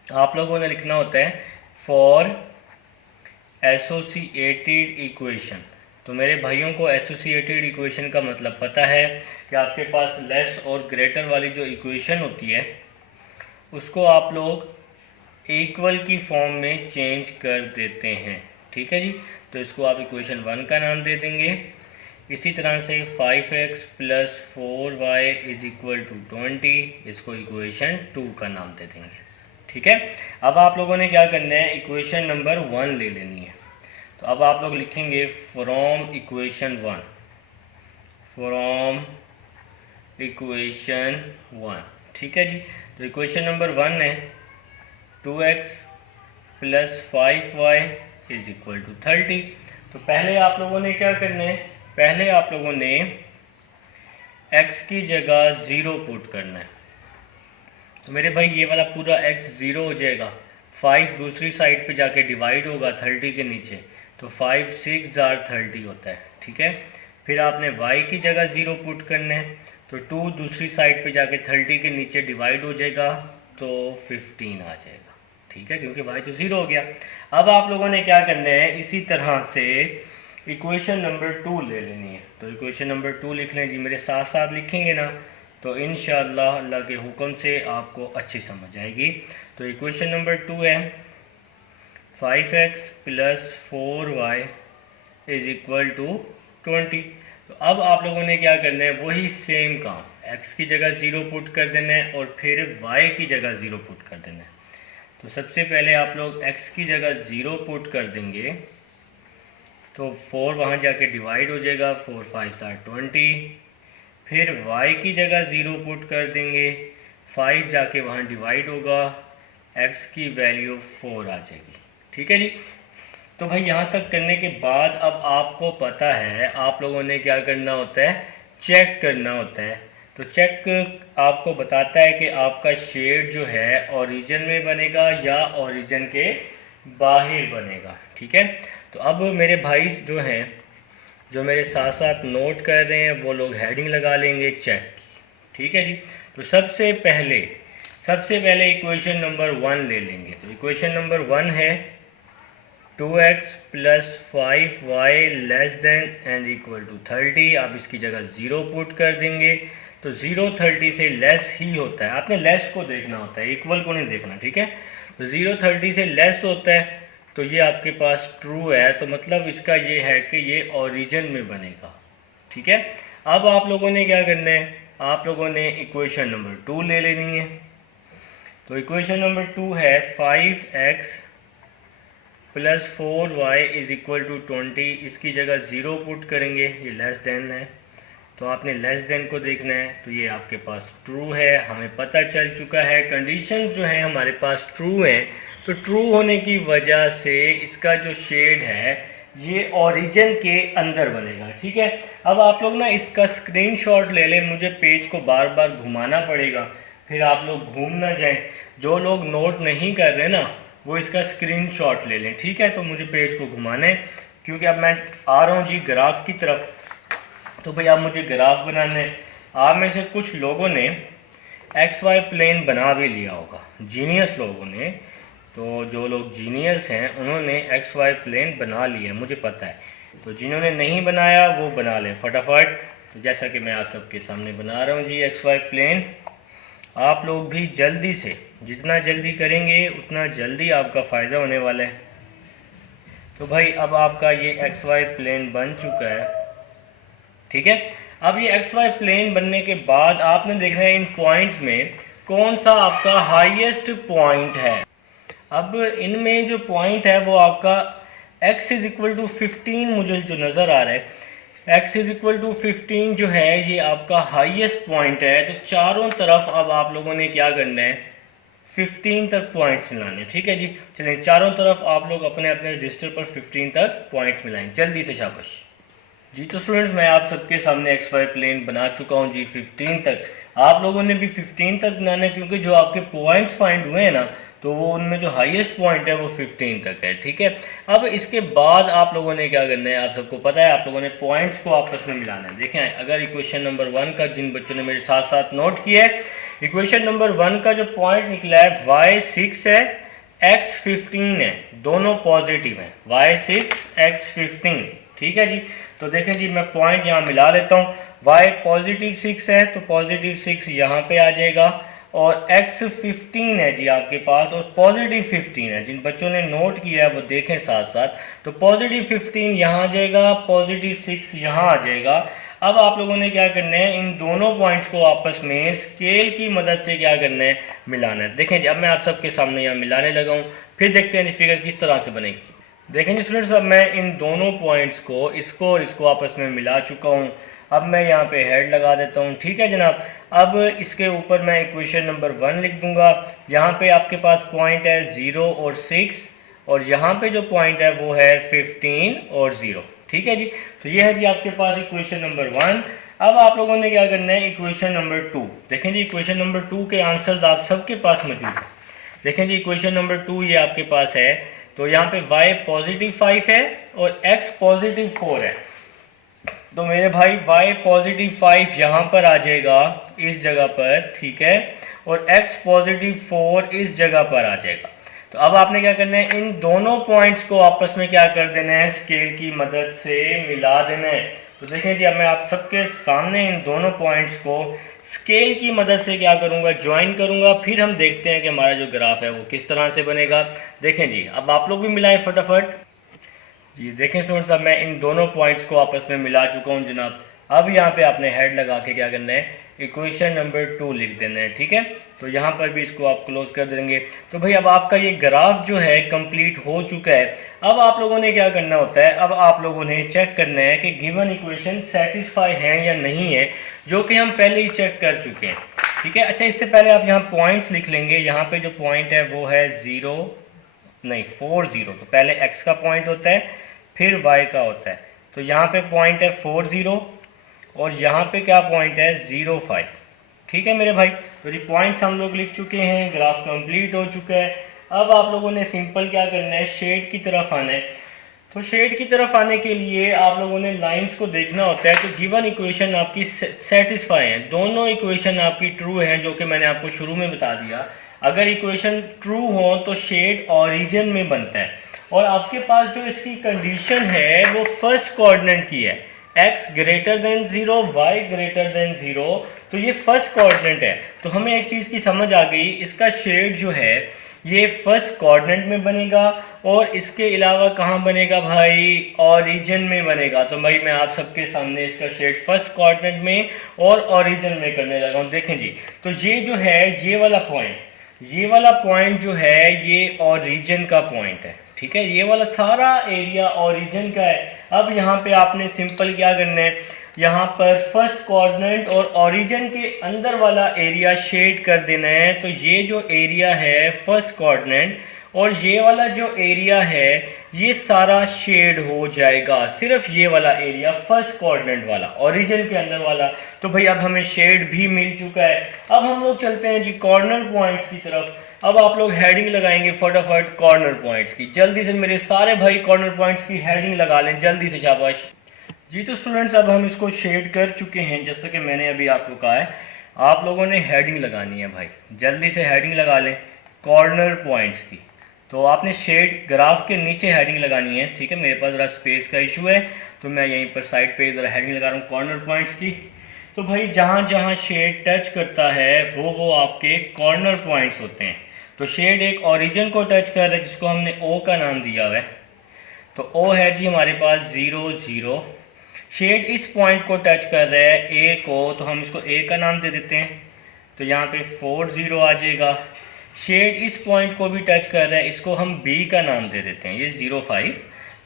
आप लोगों ने लिखना होता है फॉर एसोसिएटेड इक्वेशन। तो मेरे भाइयों को एसोसिएटेड इक्वेशन का मतलब पता है कि आपके पास लेस और ग्रेटर वाली जो इक्वेशन होती है उसको आप लोग इक्वल की फॉर्म में चेंज कर देते हैं। ठीक है जी, तो इसको आप इक्वेशन 1 का नाम दे देंगे। इसी तरह से 5x plus 4y is equal to 20, इसको इक्वेशन 2 का नाम दे देंगे। ठीक है, अब आप लोगों ने क्या करना है, इक्वेशन नंबर 1 ले लेनी है। तो अब आप लोग लिखेंगे फ्रॉम इक्वेशन 1, फ्रॉम इक्वेशन 1। ठीक है जी, तो इक्वेशन नंबर 1 है 2x plus 5y is equal to 30। तो पहले आप लोगों ने क्या करना है, पहले आप लोगों ने x की जगह 0 पुट करना है। तो मेरे भाई ये वाला पूरा x 0 हो जाएगा, 5 दूसरी साइड पे जाके डिवाइड होगा 30 के नीचे, तो 5 6 30 होता है। ठीक है, फिर आपने y की जगह 0 पुट करना है, तो 2 दूसरी साइड पे जाके 30 के नीचे डिवाइड हो जाएगा, तो 15 आ जाएगा। ठीक है, क्योंकि y तो 0 हो गया। अब आप लोगों ने क्या करना है, इसी तरह से इक्वेशन नंबर 2 ले लेनी है। तो इक्वेशन नंबर 2 लिख लें जी, मेरे साथ साथ लिखेंगे ना, तो इंशाअल्लाह अल्लाह के हुक्म से आपको अच्छी समझ आएगी। तो इक्वेशन नंबर 2 है 5x + 4y = 20। तो अब आप लोगों ने क्या करना है, वही सेम काम, x की जगह 0 पुट कर देना है और फिर y की जगह 0 पुट कर देना है। तो सबसे पहले आप लोग x की जगह 0 पुट कर देंगे तो 4 वहाँ जाके डिवाइड हो जाएगा, 4 5 20। फिर y की जगह 0 पुट कर देंगे, 5 जाके वहाँ डिवाइड होगा, x की वैल्यू 4 आ जाएगी। ठीक है जी। तो भाई यहाँ तक करने के बाद अब आपको पता है आप लोगों ने क्या करना होता है, चेक करना होता है। तो चेक आपको बताता है कि आपका शेड जो है ओरिजिन में बनेगा या ओरिजिन के बाहर बनेगा। ठीक है। तो अब मेरे भाई जो हैं, जो मेरे साथ साथ नोट कर रहे हैं, वो लोग हेडिंग लगा लेंगे चेक की। ठीक है जी। तो सबसे पहले इक्वेशन नंबर 1 ले लेंगे। तो इक्वेशन नंबर 1 है 2x + 5y <= 30। आप इसकी जगह 0 पुट कर देंगे तो 0 30 से लेस ही होता है, आपने लेस को देखना होता है, इक्वल को नहीं देखना। ठीक है। तो 0 30 से लेस होता है तो ये आपके पास ट्रू है, तो मतलब इसका ये है कि ये ओरिजिन में बनेगा। ठीक है। अब आप लोगों ने क्या करना है, आप लोगों ने इक्वेशन नंबर 2 ले लेनी है। तो इक्वेशन नंबर 2 है 5x + 4y = 20। इसकी जगह 0 पुट करेंगे, ये लेस देन है तो आपने लेस देन को देखना है। तो ये आपके पास ट्रू है, हमें पता चल चुका है, कंडीशंस जो हैं हमारे पास ट्रू हैं। तो ट्रू होने की वजह से इसका जो शेड है ये ओरिजिन के अंदर बनेगा। ठीक है। अब आप लोग ना इसका स्क्रीनशॉट ले लें, मुझे पेज को बार बार घुमाना पड़ेगा, फिर आप लोग घूम ना जाएं। जो लोग नोट नहीं कर रहे ना वो इसका स्क्रीनशॉट ले लें। ठीक है। तो मुझे पेज को घुमाना है क्योंकि अब मैं आ रहा हूँ जी ग्राफ की तरफ। तो भाई आप मुझे ग्राफ बनाना है। आप में से कुछ लोगों ने XY प्लेन बना भी लिया होगा, जीनियस लोगों ने। तो जो लोग जीनियस हैं उन्होंने XY प्लेन बना लिया, मुझे पता है। तो जिन्होंने नहीं बनाया वो बना लें फटाफट। तो जैसा कि मैं आप सबके सामने बना रहा हूँ जी XY प्लेन, आप लोग भी जल्दी से, जितना जल्दी करेंगे उतना जल्दी आपका फ़ायदा होने वाला है। तो भाई अब आपका ये XY प्लेन बन चुका है। ठीक है। अब ये XY प्लेन बनने के बाद आपने देखना है इन पॉइंट्स में कौन सा आपका हाईएस्ट पॉइंट है। अब इनमें जो पॉइंट है वो आपका x = 15 मुझे जो नज़र आ रहा है, x = 15 जो है ये आपका हाईएस्ट पॉइंट है। तो चारों तरफ अब आप लोगों ने क्या करना है, 15 तक पॉइंट्स मिलाने। ठीक है जी। चलिए चारों तरफ आप लोग अपने अपने रजिस्टर पर 15 तक पॉइंट्स मिलाएं जल्दी से, शाबाश जी। तो स्टूडेंट्स मैं आप सबके सामने XY प्लेन बना चुका हूँ जी 15 तक। आप लोगों ने भी 15 तक बनाना है क्योंकि जो आपके पॉइंट्स फाइंड हुए हैं ना तो वो उनमें जो हाईएस्ट पॉइंट है वो 15 तक है। ठीक है। अब इसके बाद आप लोगों ने क्या करना है, आप सबको पता है, आप लोगों ने पॉइंट्स को आपस में मिलाना है। देखें अगर इक्वेशन नंबर 1 का जिन बच्चों ने मेरे साथ साथ नोट किया है, इक्वेशन नंबर 1 का जो पॉइंट निकला है y 6 है, x 15 है, दोनों पॉजिटिव हैं, y 6 x 15। ठीक है जी। तो देखें जी मैं पॉइंट यहाँ मिला लेता हूँ, y +6 है तो +6 यहाँ पे आ जाएगा और x 15 है जी आपके पास और +15 है। जिन बच्चों ने नोट किया है वो देखें साथ साथ। तो +15 यहाँ आ जाएगा, +6 यहाँ आ जाएगा। अब आप लोगों ने क्या करना है, इन दोनों पॉइंट्स को आपस में स्केल की मदद से क्या करना है, मिलाना है। देखें जी अब मैं आप सबके सामने यहाँ मिलाने लगा हूँ, फिर देखते हैं फिगर किस तरह से बनेगी। देखें जी स्टूडेंट्स अब मैं इन दोनों पॉइंट्स को, इसको और इसको आपस में मिला चुका हूँ। अब मैं यहाँ पे हेड लगा देता हूँ। ठीक है जनाब। अब इसके ऊपर मैं इक्वेशन नंबर 1 लिख दूंगा। यहाँ पे आपके पास पॉइंट है 0 और 6 और यहाँ पे जो पॉइंट है वो है 15 और 0। ठीक है जी। तो ये है जी आपके पास इक्वेशन नंबर 1। अब आप लोगों ने क्या करना है, इक्वेशन नंबर 2। देखें जी इक्वेशन नंबर 2 के आंसर्स आप सबके पास मौजूद है। देखें जी इक्वेशन नंबर 2 ये आपके पास है। तो यहाँ पे y +5 है और x +4 है। तो मेरे भाई y +5 यहाँ पर आ जाएगा इस जगह पर। ठीक है। और x +4 इस जगह पर आ जाएगा। तो अब आपने क्या करना है, इन दोनों पॉइंट्स को आपस में क्या कर देना है, स्केल की मदद से मिला देना है। तो देखें जी, अब मैं आप सबके सामने इन दोनों पॉइंट्स को स्केल की मदद से क्या करूंगा, ज्वाइन करूंगा। फिर हम देखते हैं कि हमारा जो ग्राफ है वो किस तरह से बनेगा। देखें जी, अब आप लोग भी मिलाएं फटाफट। जी देखें स्टूडेंट्स, अब मैं इन दोनों पॉइंट्स को आपस में मिला चुका हूँ जनाब। अब यहाँ पे आपने हेड लगा के क्या करना है, इक्वेशन नंबर 2 लिख देना है, ठीक है। तो यहाँ पर भी इसको आप क्लोज कर देंगे। तो भाई अब आपका ये ग्राफ जो है कंप्लीट हो चुका है। अब आप लोगों ने क्या करना होता है, अब आप लोगों ने चेक करना है कि गिवन इक्वेशन सेटिस्फाई है या नहीं है, जो कि हम पहले ही चेक कर चुके हैं, ठीक है। अच्छा, इससे पहले आप यहाँ पॉइंट्स लिख लेंगे। यहाँ पे जो पॉइंट है वो है 4 0। तो पहले x का पॉइंट होता है, फिर y का होता है। तो यहाँ पे पॉइंट है 4 0 और यहाँ पे क्या पॉइंट है 0 5, ठीक है मेरे भाई। तो ये पॉइंट्स हम लोग लिख चुके हैं, ग्राफ कंप्लीट हो चुका है। अब आप लोगों ने सिंपल क्या करना है, शेड की तरफ आना है। तो शेड की तरफ आने के लिए आप लोगों ने लाइंस को देखना होता है। तो गिवन इक्वेशन आपकी सेटिस्फाई है, दोनों इक्वेशन आपकी ट्रू हैं, जो कि मैंने आपको शुरू में बता दिया। अगर इक्वेशन ट्रू हो तो शेड ओरिजिन में बनता है, और आपके पास जो इसकी कंडीशन है वो फर्स्ट कोऑर्डिनेट की है, x greater than 0, y greater than 0। तो ये फर्स्ट कोऑर्डिनेट है। तो हमें एक चीज़ की समझ आ गई, इसका शेड जो है ये फर्स्ट कोऑर्डिनेट में बनेगा, और इसके अलावा कहाँ बनेगा भाई, ओरिजिन में बनेगा। तो भाई मैं आप सबके सामने इसका शेड फर्स्ट कोऑर्डिनेट में और ओरिजिन में करने लगा हूँ। देखें जी, तो ये जो है ये वाला पॉइंट जो है ये ओरिजिन का पॉइंट है, ठीक है। ये वाला सारा एरिया ओरिजिन का है। अब यहाँ पे आपने सिंपल क्या करना है, यहाँ पर फर्स्ट कोऑर्डिनेट और ओरिजिन के अंदर वाला एरिया शेड कर देना है। तो ये जो एरिया है फर्स्ट कोऑर्डिनेट और ये वाला जो एरिया है ये सारा शेड हो जाएगा, सिर्फ ये वाला एरिया फर्स्ट कोऑर्डिनेट वाला, ओरिजिन के अंदर वाला। तो भाई अब हमें शेड भी मिल चुका है। अब हम लोग चलते हैं जी कॉर्नर पॉइंट्स की तरफ। अब आप लोग हेडिंग लगाएंगे फटाफट कॉर्नर पॉइंट्स की। जल्दी से मेरे सारे भाई कॉर्नर पॉइंट्स की हेडिंग लगा लें, जल्दी से, शाबाश जी। तो स्टूडेंट्स अब हम इसको शेड कर चुके हैं, जैसा कि मैंने अभी आपको कहा है। आप लोगों ने हेडिंग लगानी है भाई, जल्दी से हेडिंग लगा लें कॉर्नर पॉइंट्स की। तो आपने शेड ग्राफ के नीचे हेडिंग लगानी है, ठीक है। मेरे पास ज़रा स्पेस का इशू है, तो मैं यहीं पर साइड पे ज़रा हेडिंग लगा रहा हूँ कॉर्नर पॉइंट्स की। तो भाई जहाँ जहाँ शेड टच करता है वो आपके कॉर्नर पॉइंट्स होते हैं। तो शेड एक ओरिजिन को टच कर रहा है, जिसको हमने ओ का नाम दिया हुआ है। तो ओ है जी हमारे पास 0 0। शेड इस पॉइंट को टच कर रहा है ए को, तो हम इसको ए का नाम दे देते हैं। तो यहाँ पे 4 0 आ जाएगा। शेड इस पॉइंट को भी टच कर रहा है, इसको हम बी का नाम दे देते हैं, ये 0 5।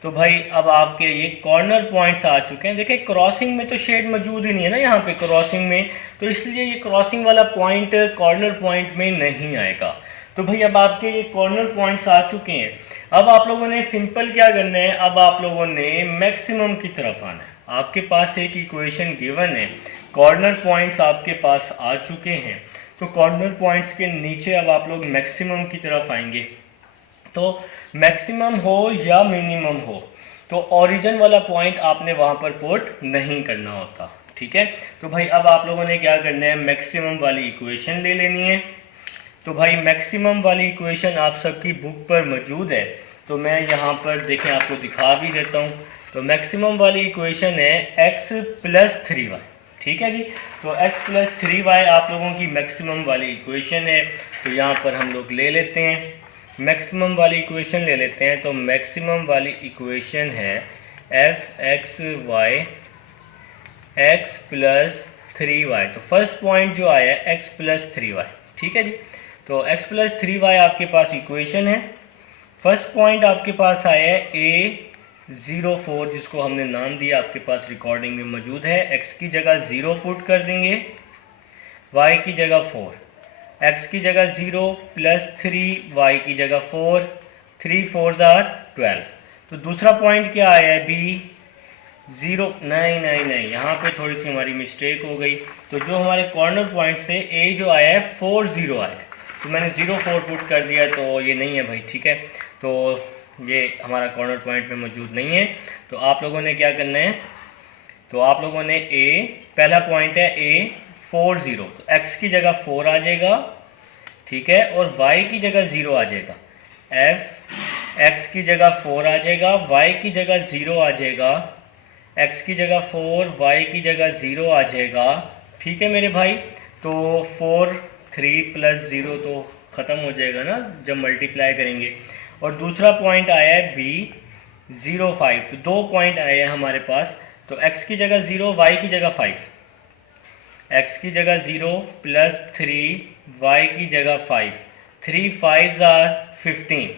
तो भाई अब आपके ये कॉर्नर पॉइंट्स आ चुके हैं। देखिए क्रॉसिंग में तो शेड मौजूद ही नहीं है ना यहाँ पे क्रॉसिंग में, तो इसलिए ये क्रॉसिंग वाला पॉइंट कॉर्नर पॉइंट में नहीं आएगा। तो भाई अब आपके ये कॉर्नर पॉइंट्स आ चुके हैं। अब आप लोगों ने सिंपल क्या करना है, अब आप लोगों ने मैक्सिमम की तरफ आना है। आपके पास एक इक्वेशन गिवन है, कॉर्नर पॉइंट्स आपके पास आ चुके हैं। तो कॉर्नर पॉइंट्स के नीचे अब आप लोग मैक्सिमम की तरफ आएंगे। तो मैक्सिमम हो या मिनिमम हो, तो ओरिजिन वाला पॉइंट आपने वहाँ पर पुट नहीं करना होता, ठीक है। तो भाई अब आप लोगों ने क्या करना है, मैक्सिमम वाली इक्वेशन ले लेनी है। तो भाई मैक्सिमम वाली इक्वेशन आप सबकी बुक पर मौजूद है, तो मैं यहाँ पर देखें आपको दिखा भी देता हूँ। तो मैक्सिमम वाली इक्वेशन है x + 3y, ठीक है जी। तो x + 3y आप लोगों की मैक्सिमम वाली इक्वेशन है। तो यहाँ पर हम लोग ले लेते हैं मैक्सिमम वाली इक्वेशन ले लेते हैं। तो मैक्सिमम वाली इक्वेशन है f(x(y) x + 3y। तो फर्स्ट पॉइंट जो आया है x + 3y, ठीक है जी। तो x + 3y आपके पास इक्वेशन है। फर्स्ट पॉइंट आपके पास आया है a04, जिसको हमने नाम दिया, आपके पास रिकॉर्डिंग में मौजूद है। x की जगह 0 पुट कर देंगे, y की जगह 4, x की जगह 0 + 3, y की जगह 4, 3 4 12। तो दूसरा पॉइंट क्या आया है, b0, नहीं, यहाँ पे थोड़ी सी हमारी मिस्टेक हो गई। तो जो हमारे कॉर्नर पॉइंट से a जो आया है 4 0 आया है, तो मैंने 0 4 पुट कर दिया, तो ये नहीं है भाई, ठीक है। तो ये हमारा कॉर्नर पॉइंट में मौजूद नहीं है। तो आप लोगों ने क्या करना है, तो आप लोगों ने पहला पॉइंट है a4 0, तो x की जगह 4 आ जाएगा, ठीक है, और y की जगह 0 आ जाएगा। एफ एक्स की जगह 4 आ जाएगा, वाई की जगह 0 आ जाएगा, एक्स की जगह 4 वाई की जगह 0 आ जाएगा। ठीक है मेरे भाई, तो 4 3 प्लस 0 तो ख़त्म हो जाएगा ना जब मल्टीप्लाई करेंगे। और दूसरा पॉइंट आया है बी 0 5, तो 2 पॉइंट आए हैं हमारे पास। तो x की जगह 0 y की जगह 5, x की जगह 0 प्लस 3 y की जगह 5, 3 5 आर 15।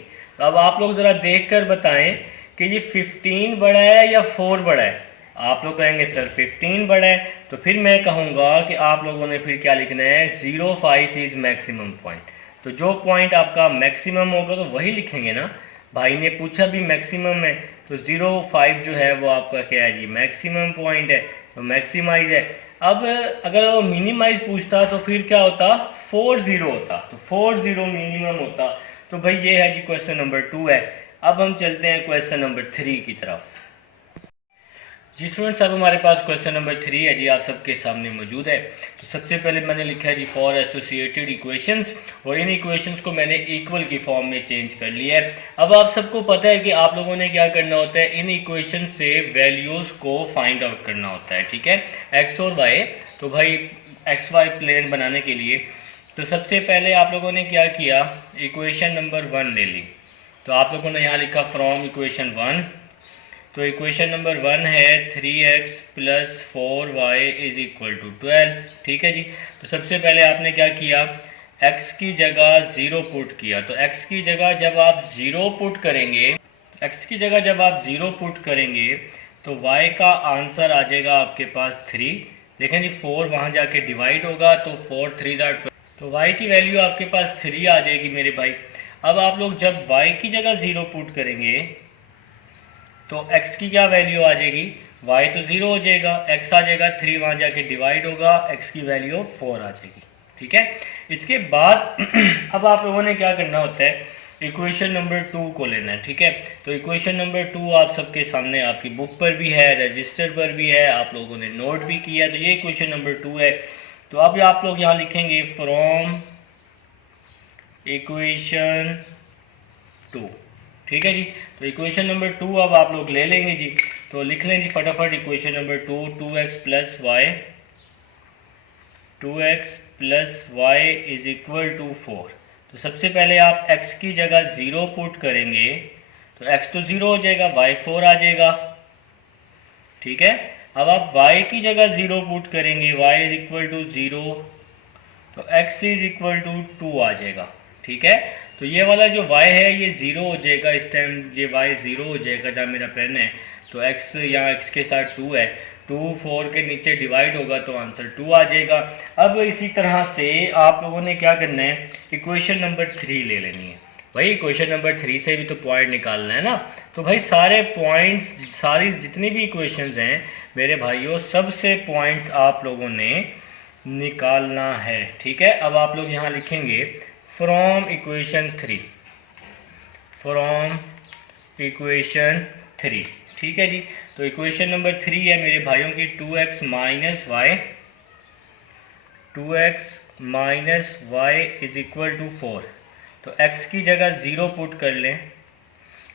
अब आप लोग ज़रा देख कर बताएं कि ये 15 बड़ा है या 4 बड़ा है। आप लोग कहेंगे सर 15 बड़ा है, तो फिर मैं कहूँगा कि आप लोगों ने फिर क्या लिखना है, 0 5 इज़ मैक्सिमम पॉइंट। तो जो पॉइंट आपका मैक्सिमम होगा तो वही लिखेंगे ना। भाई ने पूछा भी मैक्सिमम है, तो 0 5 जो है वो आपका क्या है जी, मैक्सिमम पॉइंट है, तो मैक्सिमाइज है। अब अगर वो मिनिमाइज पूछता तो फिर क्या होता, 4 0 होता, तो 4 0 मिनिमम होता। तो भाई ये है जी क्वेश्चन नंबर 2 है। अब हम चलते हैं क्वेश्चन नंबर 3 की तरफ। जी स्टूडेंट्स, अब हमारे पास क्वेश्चन नंबर 3 है जी, आप सबके सामने मौजूद है। तो सबसे पहले मैंने लिखा है जी फॉर एसोसिएटेड इक्वेशंस, और इन इक्वेशंस को मैंने इक्वल की फॉर्म में चेंज कर लिया है। अब आप सबको पता है कि आप लोगों ने क्या करना होता है, इन इक्वेशन से वैल्यूज़ को फाइंड आउट करना होता है। ठीक है, एक्स और वाई। तो भाई एक्स वाई प्लेन बनाने के लिए तो सबसे पहले आप लोगों ने क्या किया, इक्वेशन नंबर 1 ले ली। तो आप लोगों ने यहाँ लिखा फ्रॉम इक्वेशन 1। तो इक्वेशन नंबर 1 है 3x plus 4y is equal to 12। ठीक है जी, तो सबसे पहले आपने क्या किया, x की जगह 0 पुट किया। तो x की जगह जब आप 0 पुट करेंगे, x की जगह जब आप 0 पुट करेंगे तो y का आंसर आ जाएगा आपके पास 3। देखें जी 4 वहाँ जाके डिवाइड होगा, तो 4 3 12, तो y की वैल्यू आपके पास 3 आ जाएगी मेरे भाई। अब आप लोग जब y की जगह 0 पुट करेंगे तो x की क्या वैल्यू आ जाएगी, y तो 0 हो जाएगा, x आ जाएगा 3, वहाँ जाके डिवाइड होगा, x की वैल्यू 4 आ जाएगी। ठीक है, इसके बाद अब आप लोगों ने क्या करना होता है, इक्वेशन नंबर 2 को लेना है। ठीक है, तो इक्वेशन नंबर 2 आप सबके सामने आपकी बुक पर भी है, रजिस्टर पर भी है, आप लोगों ने नोट भी किया है। तो ये इक्वेशन नंबर 2 है। तो अब आप लोग यहाँ लिखेंगे फ्रॉम इक्वेशन 2। ठीक है जी, तो इक्वेशन नंबर 2 अब आप लोग ले लेंगे जी। तो लिख लें जी फटाफट equation number 2, 2x plus Y is equal to 4। तो सबसे पहले आप x की जगह 0 पुट करेंगे, तो x तो 0 हो जाएगा, y 4 आ जाएगा। ठीक है, अब आप y की जगह 0 पुट करेंगे, y इज इक्वल टू 0, तो x इज इक्वल टू 2 आ जाएगा। ठीक है, तो ये वाला जो y है ये 0 हो जाएगा, इस टाइम ये y 0 हो जाएगा जहाँ मेरा पेन है। तो x यहाँ x के साथ 2 है, 2 4 के नीचे डिवाइड होगा तो आंसर 2 आ जाएगा। अब इसी तरह से आप लोगों ने क्या करना है, इक्वेशन नंबर 3 ले लेनी है। भाई इक्वेशन नंबर 3 से भी तो पॉइंट निकालना है ना। तो भाई सारे पॉइंट्स, सारी जितनी भी इक्वेशंस हैं मेरे भाइयों, सबसे पॉइंट्स आप लोगों ने निकालना है। ठीक है, अब आप लोग यहाँ लिखेंगे फ्रॉम इक्वेशन 3, फ्रॉम इक्वेशन 3। ठीक है जी, तो इक्वेशन नंबर 3 है मेरे भाइयों की 2x minus Y is equal to 4। तो x की जगह 0 पुट कर लें,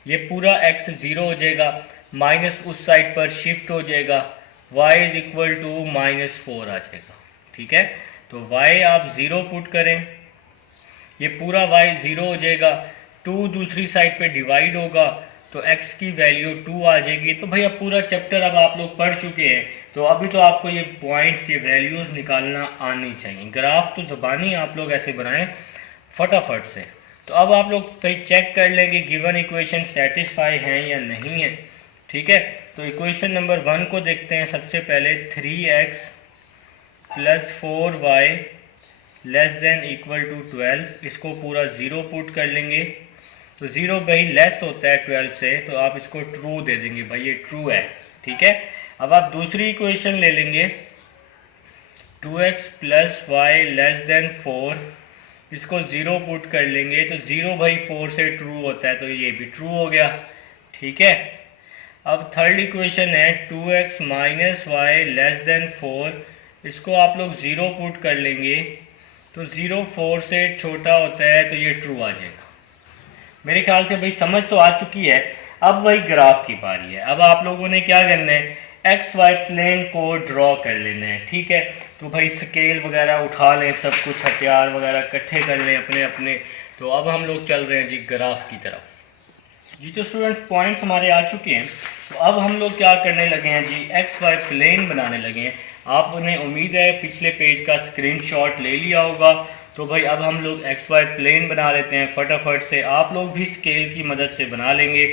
ये पूरा x 0 हो जाएगा, माइनस उस साइड पर शिफ्ट हो जाएगा, y इज इक्वल टू -4 आ जाएगा। ठीक है, तो y आप 0 पुट करें, ये पूरा y 0 हो जाएगा, 2 दूसरी साइड पे डिवाइड होगा तो x की वैल्यू 2 आ जाएगी। तो भाई अब पूरा चैप्टर अब आप लोग पढ़ चुके हैं, तो अभी तो आपको ये पॉइंट्स, ये वैल्यूज़ निकालना आनी चाहिए। ग्राफ तो ज़बानी आप लोग ऐसे बनाएं फटाफट से। तो अब आप लोग कहीं चेक कर लेंगे गिवन इक्वेशन सेटिस्फाई हैं या नहीं है। ठीक है, तो इक्वेशन नंबर 1 को देखते हैं सबसे पहले, 3x plus 4y less than equal to 12। इसको पूरा 0 पुट कर लेंगे, तो 0 भाई लेस होता है 12 से, तो आप इसको ट्रू दे देंगे, भाई ये ट्रू है। ठीक है, अब आप दूसरी इक्वेशन ले लेंगे 2x plus Y less than 4, इसको 0 पुट कर लेंगे, तो 0 भाई 4 से ट्रू होता है, तो ये भी ट्रू हो गया। ठीक है, अब थर्ड इक्वेशन है 2x minus Y less than 4, इसको आप लोग 0 पुट कर लेंगे, तो 0 4 से छोटा होता है, तो ये ट्रू आ जाएगा। मेरे ख्याल से भाई समझ तो आ चुकी है। अब वही ग्राफ की बारी है। अब आप लोगों ने क्या करना है, एक्स वाई प्लेन को ड्रॉ कर लेना है, ठीक है। तो भाई स्केल वगैरह उठा लें, सब कुछ हथियार वगैरह इकट्ठे कर लें अपने अपने। तो अब हम लोग चल रहे हैं जी ग्राफ की तरफ। जी तो स्टूडेंट्स पॉइंट्स हमारे आ चुके हैं। तो अब हम लोग क्या करने लगे हैं जी, एक्स वाई प्लेन बनाने लगे हैं। आपने उम्मीद है पिछले पेज का स्क्रीनशॉट ले लिया होगा। तो भाई अब हम लोग एक्स वाई प्लेन बना लेते हैं फटाफट से। आप लोग भी स्केल की मदद से बना लेंगे,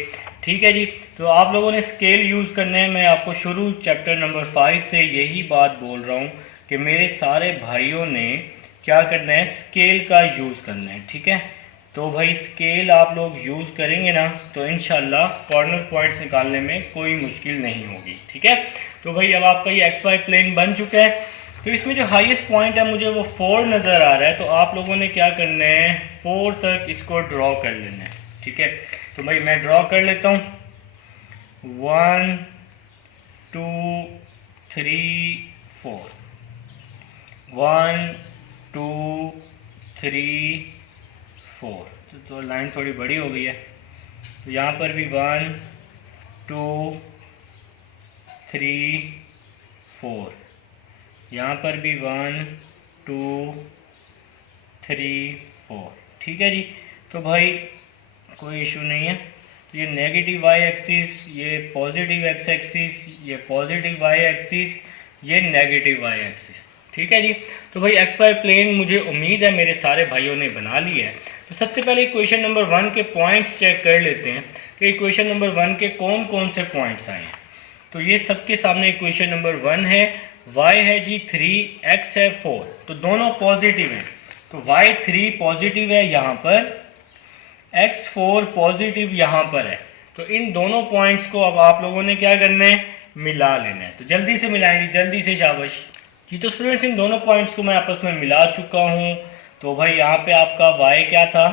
ठीक है जी। तो आप लोगों ने स्केल यूज़ करने हैं। मैं आपको शुरू चैप्टर नंबर 5 से यही बात बोल रहा हूँ कि मेरे सारे भाइयों ने क्या करना है, स्केल का यूज़ करना है, ठीक है। तो भाई स्केल आप लोग यूज़ करेंगे ना तो इंशाल्लाह कॉर्नर पॉइंट्स निकालने में कोई मुश्किल नहीं होगी, ठीक है। तो भाई अब आपका ये एक्स वाई प्लेन बन चुका है। तो इसमें जो हाईएस्ट पॉइंट है मुझे वो 4 नज़र आ रहा है। तो आप लोगों ने क्या करना है, 4 तक इसको ड्रॉ कर लेना है, ठीक है। तो भाई मैं ड्रॉ कर लेता हूँ। 1 2 3 4, 1 2 3 4। तो लाइन थोड़ी बड़ी हो गई है। तो यहाँ पर भी 1 2 3 4, यहाँ पर भी 1 2 3 4, ठीक है जी। तो भाई कोई इशू नहीं है। तो ये नेगेटिव वाई एक्सिस, ये पॉजिटिव एक्स एक्सिस, ये पॉजिटिव वाई एक्सिस, ये नेगेटिव वाई एक्सिस, ठीक है जी। तो भाई एक्स वाई प्लेन मुझे उम्मीद है मेरे सारे भाइयों ने बना लिया है। तो सबसे पहले इक्वेशन नंबर 1 के पॉइंट्स चेक कर लेते हैं कि इक्वेशन नंबर 1 के कौन कौन से पॉइंट्स आए हैं। तो ये सबके सामने इक्वेशन नंबर 1 है। y है जी 3, x है 4, तो दोनों पॉजिटिव हैं। तो y3 पॉजिटिव है यहाँ पर, x4 पॉजिटिव यहाँ पर है। तो इन दोनों पॉइंट्स को अब आप लोगों ने क्या करना है, मिला लेना है। तो जल्दी से मिलाएंगे, जल्दी से, शाबाश जी। तो स्टूडेंट्स इन दोनों पॉइंट्स को मैं आपस में मिला चुका हूँ। तो भाई यहाँ पे आपका y क्या था,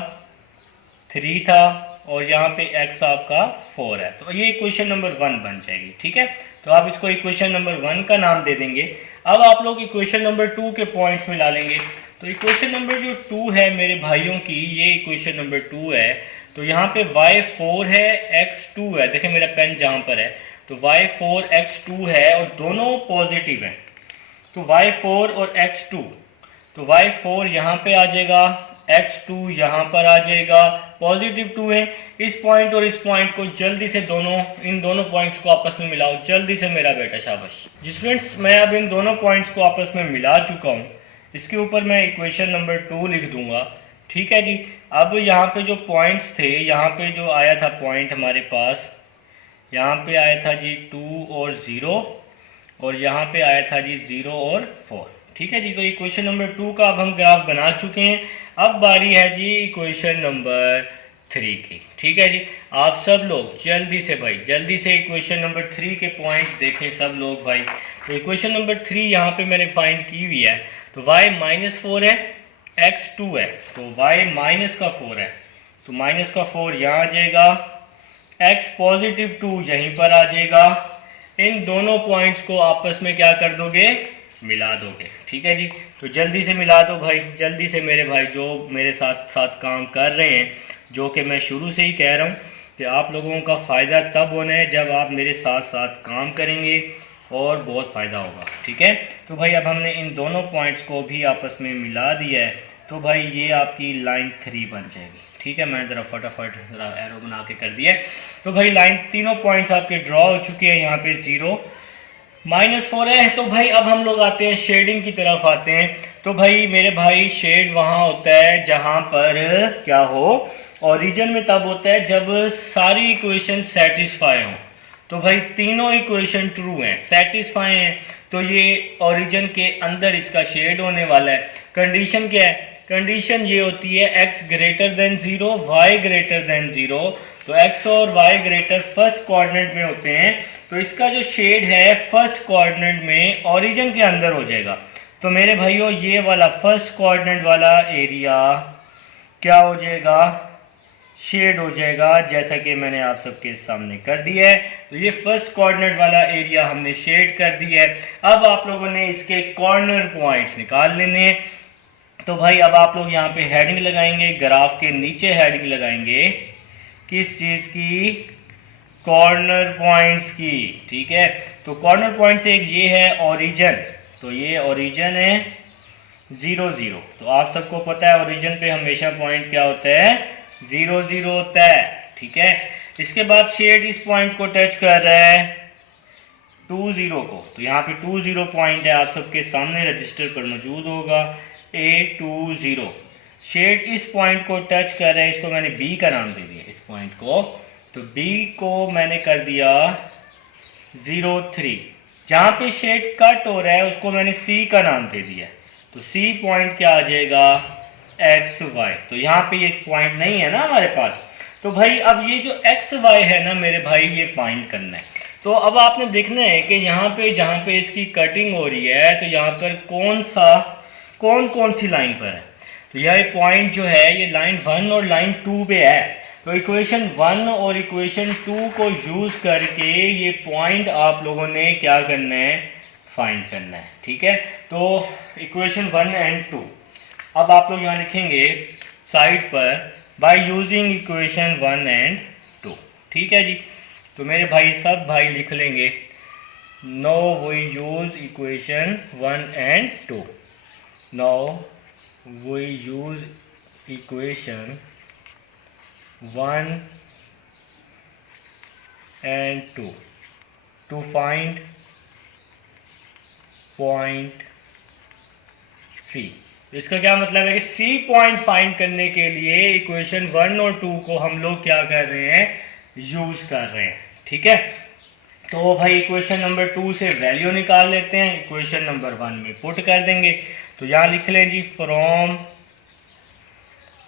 3 था, और यहाँ पे x आपका 4 है। तो ये इक्वेशन नंबर 1 बन जाएगी, ठीक है। तो आप इसको इक्वेशन नंबर 1 का नाम दे देंगे। अब आप लोग इक्वेशन नंबर 2 के पॉइंट्स मिला लेंगे। तो इक्वेशन नंबर जो 2 है मेरे भाइयों की, ये इक्वेशन नंबर 2 है। तो यहाँ पे y4 है, x2 है। देखिए मेरा पेन जहाँ पर है, तो y4 x2 है और दोनों पॉजिटिव हैं। तो y4 और x2, तो y4 यहाँ पे आ जाएगा, x2 यहाँ पर आ जाएगा, पॉजिटिव 2 है। इस पॉइंट और इस पॉइंट को जल्दी से इन दोनों पॉइंट्स को आपस में मिलाओ, जल्दी से मेरा बेटा, शाबाश जी। स्टूडेंट्स मैं अब इन दोनों पॉइंट्स को आपस में मिला चुका हूँ। इसके ऊपर मैं इक्वेशन नंबर 2 लिख दूंगा, ठीक है जी। अब यहाँ पे जो पॉइंट्स थे, यहाँ पे जो आया था पॉइंट हमारे पास, यहाँ पे आया था जी 2 और 0, और यहाँ पे आया था जी 0 और 4, ठीक है जी। तो इक्वेशन नंबर 2 का अब हम ग्राफ बना चुके हैं। अब बारी है जी इक्वेशन नंबर 3 की, ठीक है जी। आप सब लोग जल्दी से भाई, जल्दी से इक्वेशन नंबर 3 के पॉइंट्स देखें सब लोग भाई। तो इक्वेशन नंबर 3 यहाँ पे मैंने फाइंड की हुई है। तो y-4 है, x2 है, तो y-4 है, तो -4 यहाँ आ जाएगा, x पॉजिटिव 2 यहीं पर आ जाएगा। इन दोनों पॉइंट्स को आपस में क्या कर दोगे, मिला दोगे, ठीक है जी। तो जल्दी से मिला दो भाई, जल्दी से मेरे भाई जो मेरे साथ साथ काम कर रहे हैं, जो कि मैं शुरू से ही कह रहा हूँ कि आप लोगों का फ़ायदा तब होना है जब आप मेरे साथ साथ काम करेंगे, और बहुत फ़ायदा होगा, ठीक है। तो भाई अब हमने इन दोनों पॉइंट्स को भी आपस में मिला दिया है। तो भाई ये आपकी लाइन 3 बन जाएगी, ठीक है। मैंने ज़रा फटाफट ज़रा एरो बना के कर दिया है। तो भाई लाइन, तीनों पॉइंट्स आपके ड्रॉ हो चुके हैं। यहाँ पे 0 -4 है। तो भाई अब हम लोग आते हैं शेडिंग की तरफ आते हैं। तो भाई मेरे भाई शेड वहाँ होता है जहाँ पर क्या हो, ओरिजिन में तब होता है जब सारी इक्वेशन सेटिस्फाई हो। तो भाई तीनों इक्वेशन ट्रू हैं, सेटिस्फाई हैं, तो ये ओरिजिन के अंदर इसका शेड होने वाला है। कंडीशन क्या है, कंडीशन ये होती है x greater than 0, y greater than 0। तो x और y ग्रेटर फर्स्ट कोऑर्डिनेट में होते हैं, तो इसका जो शेड है फर्स्ट कोऑर्डिनेट में ओरिजिन के अंदर हो जाएगा। तो मेरे भाइयों ये वाला फर्स्ट कोऑर्डिनेट वाला एरिया क्या हो जाएगा, शेड हो जाएगा, जैसा कि मैंने आप सबके सामने कर दिया है। तो ये फर्स्ट कोऑर्डिनेट वाला एरिया हमने शेड कर दिया है। अब आप लोगों ने इसके कॉर्नर पॉइंट्स निकाल लेने हैं। तो भाई अब आप लोग यहाँ पे हेडिंग लगाएंगे, ग्राफ के नीचे हेडिंग लगाएंगे किस चीज़ की? कॉर्नर पॉइंट्स की। ठीक है, तो कॉर्नर पॉइंट से एक ये है ओरिजिन, तो ये ओरिजिन है 0 0। तो आप सबको पता है ओरिजिन पे हमेशा पॉइंट क्या होता है? 0 0 होता है। ठीक है, इसके बाद शेड इस पॉइंट को टच कर रहा है 2 0 को, तो यहाँ पे 2 0 पॉइंट है, आप सबके सामने रजिस्टर पर मौजूद होगा A2 0। शेड इस पॉइंट को टच कर रहा है, इसको मैंने B का नाम दे दिया इस पॉइंट को, तो B को मैंने कर दिया 0 3। जहाँ पे शेड कट हो रहा है उसको मैंने C का नाम दे दिया, तो C पॉइंट क्या आ जाएगा? X Y. तो यहाँ पे एक पॉइंट नहीं है ना हमारे पास, तो भाई अब ये जो एक्स वाई है ना मेरे भाई, ये फाइंड करना है। तो अब आपने देखना है कि यहाँ पे जहाँ पे इसकी कटिंग हो रही है, तो यहाँ पर कौन सी लाइन पर है? तो यह पॉइंट जो है ये लाइन 1 और लाइन 2 पे है। तो इक्वेशन 1 और इक्वेशन 2 को यूज़ करके ये पॉइंट आप लोगों ने क्या करना है? फाइंड करना है। ठीक है, तो इक्वेशन 1 एंड 2 अब आप लोग यहाँ लिखेंगे साइड पर बाय यूजिंग इक्वेशन 1 एंड 2। ठीक है जी, तो मेरे भाई सब भाई लिख लेंगे no we use equation 1 and 2। No we use equation 1 and 2 to find point C। इसका क्या मतलब है कि C पॉइंट फाइंड करने के लिए इक्वेशन 1 और 2 को हम लोग क्या कर रहे हैं? यूज कर रहे हैं। ठीक है, तो भाई इक्वेशन नंबर 2 से वैल्यू निकाल लेते हैं, इक्वेशन नंबर 1 में पुट कर देंगे। तो यहाँ लिख लें जी फ्रॉम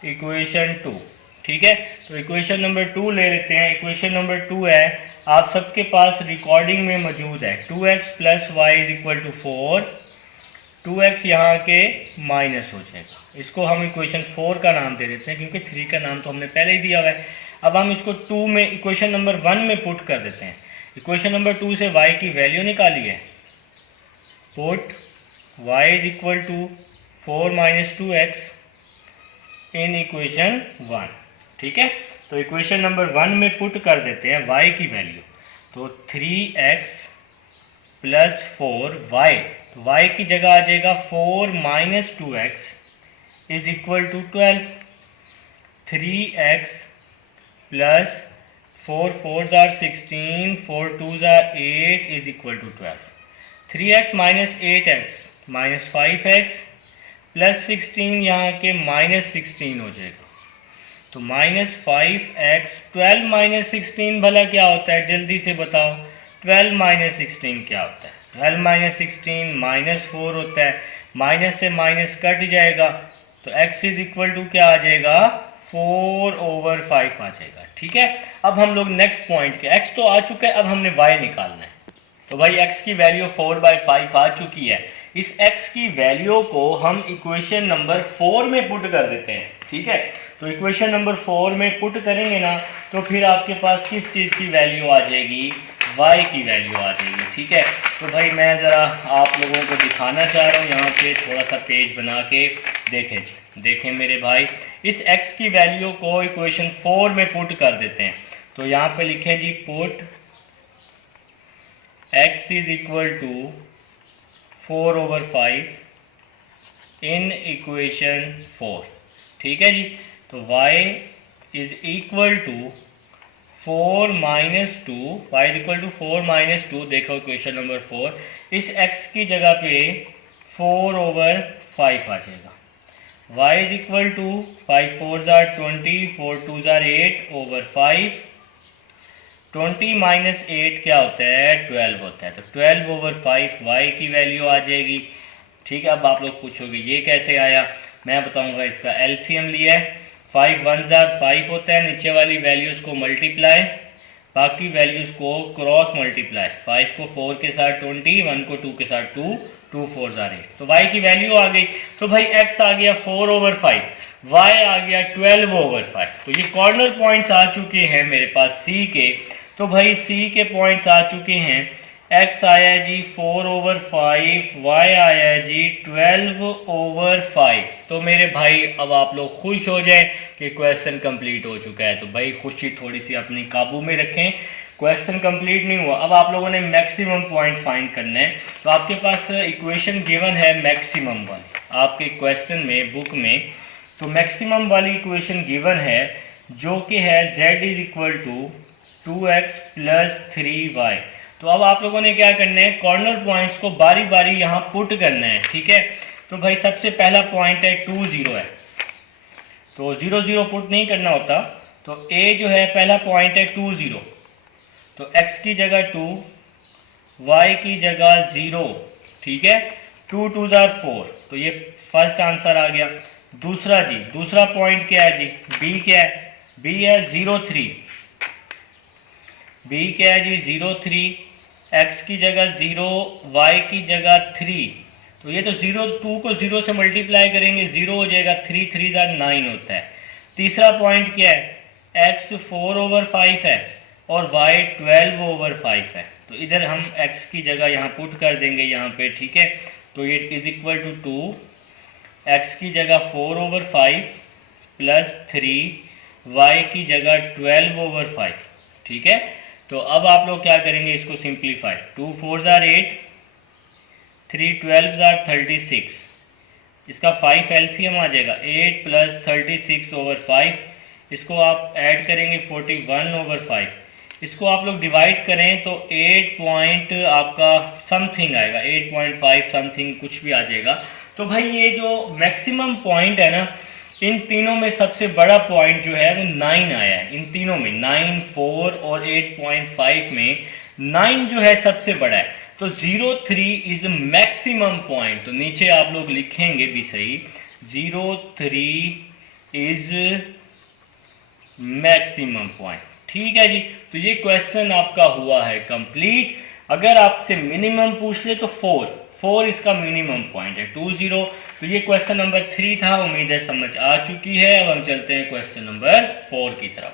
इक्वेशन 2। ठीक है, तो इक्वेशन नंबर 2 ले लेते हैं। इक्वेशन नंबर 2 है, आप सबके पास रिकॉर्डिंग में मौजूद है 2x plus Y is equal to 4। 2x यहाँ के माइनस हो जाएगा, इसको हम इक्वेशन 4 का नाम दे देते हैं क्योंकि 3 का नाम तो हमने पहले ही दिया हुआ है। अब हम इसको 2 में इक्वेशन नंबर 1 में पुट कर देते हैं। इक्वेशन नंबर 2 से y की वैल्यू निकाली है, put y is equal to 4 minus 2x in equation 1। ठीक है, तो इक्वेशन नंबर 1 में पुट कर देते हैं y की वैल्यू, तो 3x प्लस 4y, तो y की जगह आ जाएगा 4 minus 2x is equal to 12। 3x plus 4 4s are 16, 4 2s are 8 is equal to 12। 3x minus 8x minus 5x plus 16 यहाँ के माइनस 16 हो जाएगा, तो माइनस 5x। 12 माइनस 16 भला क्या होता है? जल्दी से बताओ, 12 माइनस 16 क्या होता है? 12 माइनस 16 माइनस 4 होता है, माइनस से माइनस कट जाएगा, तो x इज इक्वल टू क्या आ जाएगा? 4/5 आ जाएगा। ठीक है, अब हम लोग नेक्स्ट पॉइंट के, x तो आ चुका है, अब हमने y निकालना है। तो भाई x की वैल्यू 4/5 आ चुकी है, इस x की वैल्यू को हम इक्वेशन नंबर 4 में पुट कर देते हैं। ठीक है, तो इक्वेशन नंबर 4 में पुट करेंगे ना, तो फिर आपके पास किस चीज़ की वैल्यू आ जाएगी? y की वैल्यू आ जाएगी। ठीक है, तो भाई मैं ज़रा आप लोगों को दिखाना चाह रहा हूँ, यहाँ पे थोड़ा सा पेज बना के देखें मेरे भाई, इस x की वैल्यू को इक्वेशन 4 में पुट कर देते हैं। तो यहाँ पे लिखें जी put x is equal to 4/5 in equation 4। ठीक है जी, तो y is equal to 4 minus 2, y is equal to 4 minus 2, देखो इक्वेशन नंबर 4, इस x की जगह पे 4/5 आ जाएगा। y is equal to 5 4s are 20, 4 2s are 8/5। 20 minus 8 क्या होता है? 12 होता है, तो 12/5 y की वैल्यू आ जाएगी। ठीक है, अब आप लोग पूछोगे ये कैसे आया? मैं बताऊंगा, इसका एलसीएम लिया है, 5 1s are 5 होता है, नीचे वाली वैल्यूज़ को मल्टीप्लाई, बाकी वैल्यूज़ को क्रॉस मल्टीप्लाई, 5 को 4 के साथ 20, 1 को 2 के साथ 2, 2 4s are 8, तो y की वैल्यू आ गई। तो भाई x आ गया 4/5, y आ गया 12/5, तो ये कॉर्नर पॉइंट्स आ चुके हैं मेरे पास c के। तो भाई c के पॉइंट्स आ चुके हैं, x आया जी 4/5, y आया जी 12/5। तो मेरे भाई अब आप लोग खुश हो जाए कि क्वेश्चन कंप्लीट हो चुका है। तो भाई खुशी थोड़ी सी अपनी काबू में रखें, क्वेश्चन कंप्लीट नहीं हुआ। अब आप लोगों ने मैक्सिमम पॉइंट फाइंड करना है। तो आपके पास इक्वेशन गिवन है मैक्सिमम वाली आपके क्वेश्चन में, बुक में। तो मैक्सिमम वाली इक्वेशन गिवन है जो कि है z = 2x + 3y। तो अब आप लोगों ने क्या करना है, कॉर्नर पॉइंट्स को बारी बारी यहाँ पुट करना है, ठीक है। तो भाई सबसे पहला पॉइंट है 2 0 है, तो 0 0 पुट नहीं करना होता। तो a जो है पहला पॉइंट है 2 0, तो x की जगह 2, y की जगह 0, ठीक है। 2 2 4, तो ये फर्स्ट आंसर आ गया। दूसरा जी, दूसरा पॉइंट क्या है जी, b क्या है, b है 0 3, b क्या है जी 0 3, x की जगह 0, y की जगह 3। तो ये तो 0 2 को 0 से मल्टीप्लाई करेंगे 0 हो जाएगा, 3 3 9 होता है। तीसरा पॉइंट क्या है, x 4/5 है और y 12/5 है। तो इधर हम x की जगह यहाँ पुट कर देंगे यहाँ पे, ठीक है। तो ये = 2, x की जगह 4/5 + 3, y की जगह 12/5, ठीक है। तो अब आप लोग क्या करेंगे, इसको सिंप्लीफाई। 2 4 8, 3 12 36, इसका 5 एलसीएम आ जाएगा, 8 + 36/5। इसको आप ऐड करेंगे 41/5। इसको आप लोग डिवाइड करें तो 8 पॉइंट आपका समथिंग आएगा, 8.5 समथिंग कुछ भी आ जाएगा। तो भाई ये जो मैक्सिमम पॉइंट है ना, इन तीनों में सबसे बड़ा पॉइंट जो है वो 9 आया है। इन तीनों में 9, 4 और 8.5 में 9 जो है सबसे बड़ा है। तो 0 3 इज मैक्सिमम पॉइंट। तो नीचे आप लोग लिखेंगे भी सही, 0 3 इज मैक्सिमम पॉइंट, ठीक है जी। तो ये क्वेश्चन आपका हुआ है कंप्लीट। अगर आपसे मिनिमम पूछ ले तो 4 इसका मिनिमम पॉइंट है, 2 0। तो ये क्वेश्चन नंबर 3 था, उम्मीद है समझ आ चुकी है। अब हम चलते हैं क्वेश्चन नंबर 4 की तरफ।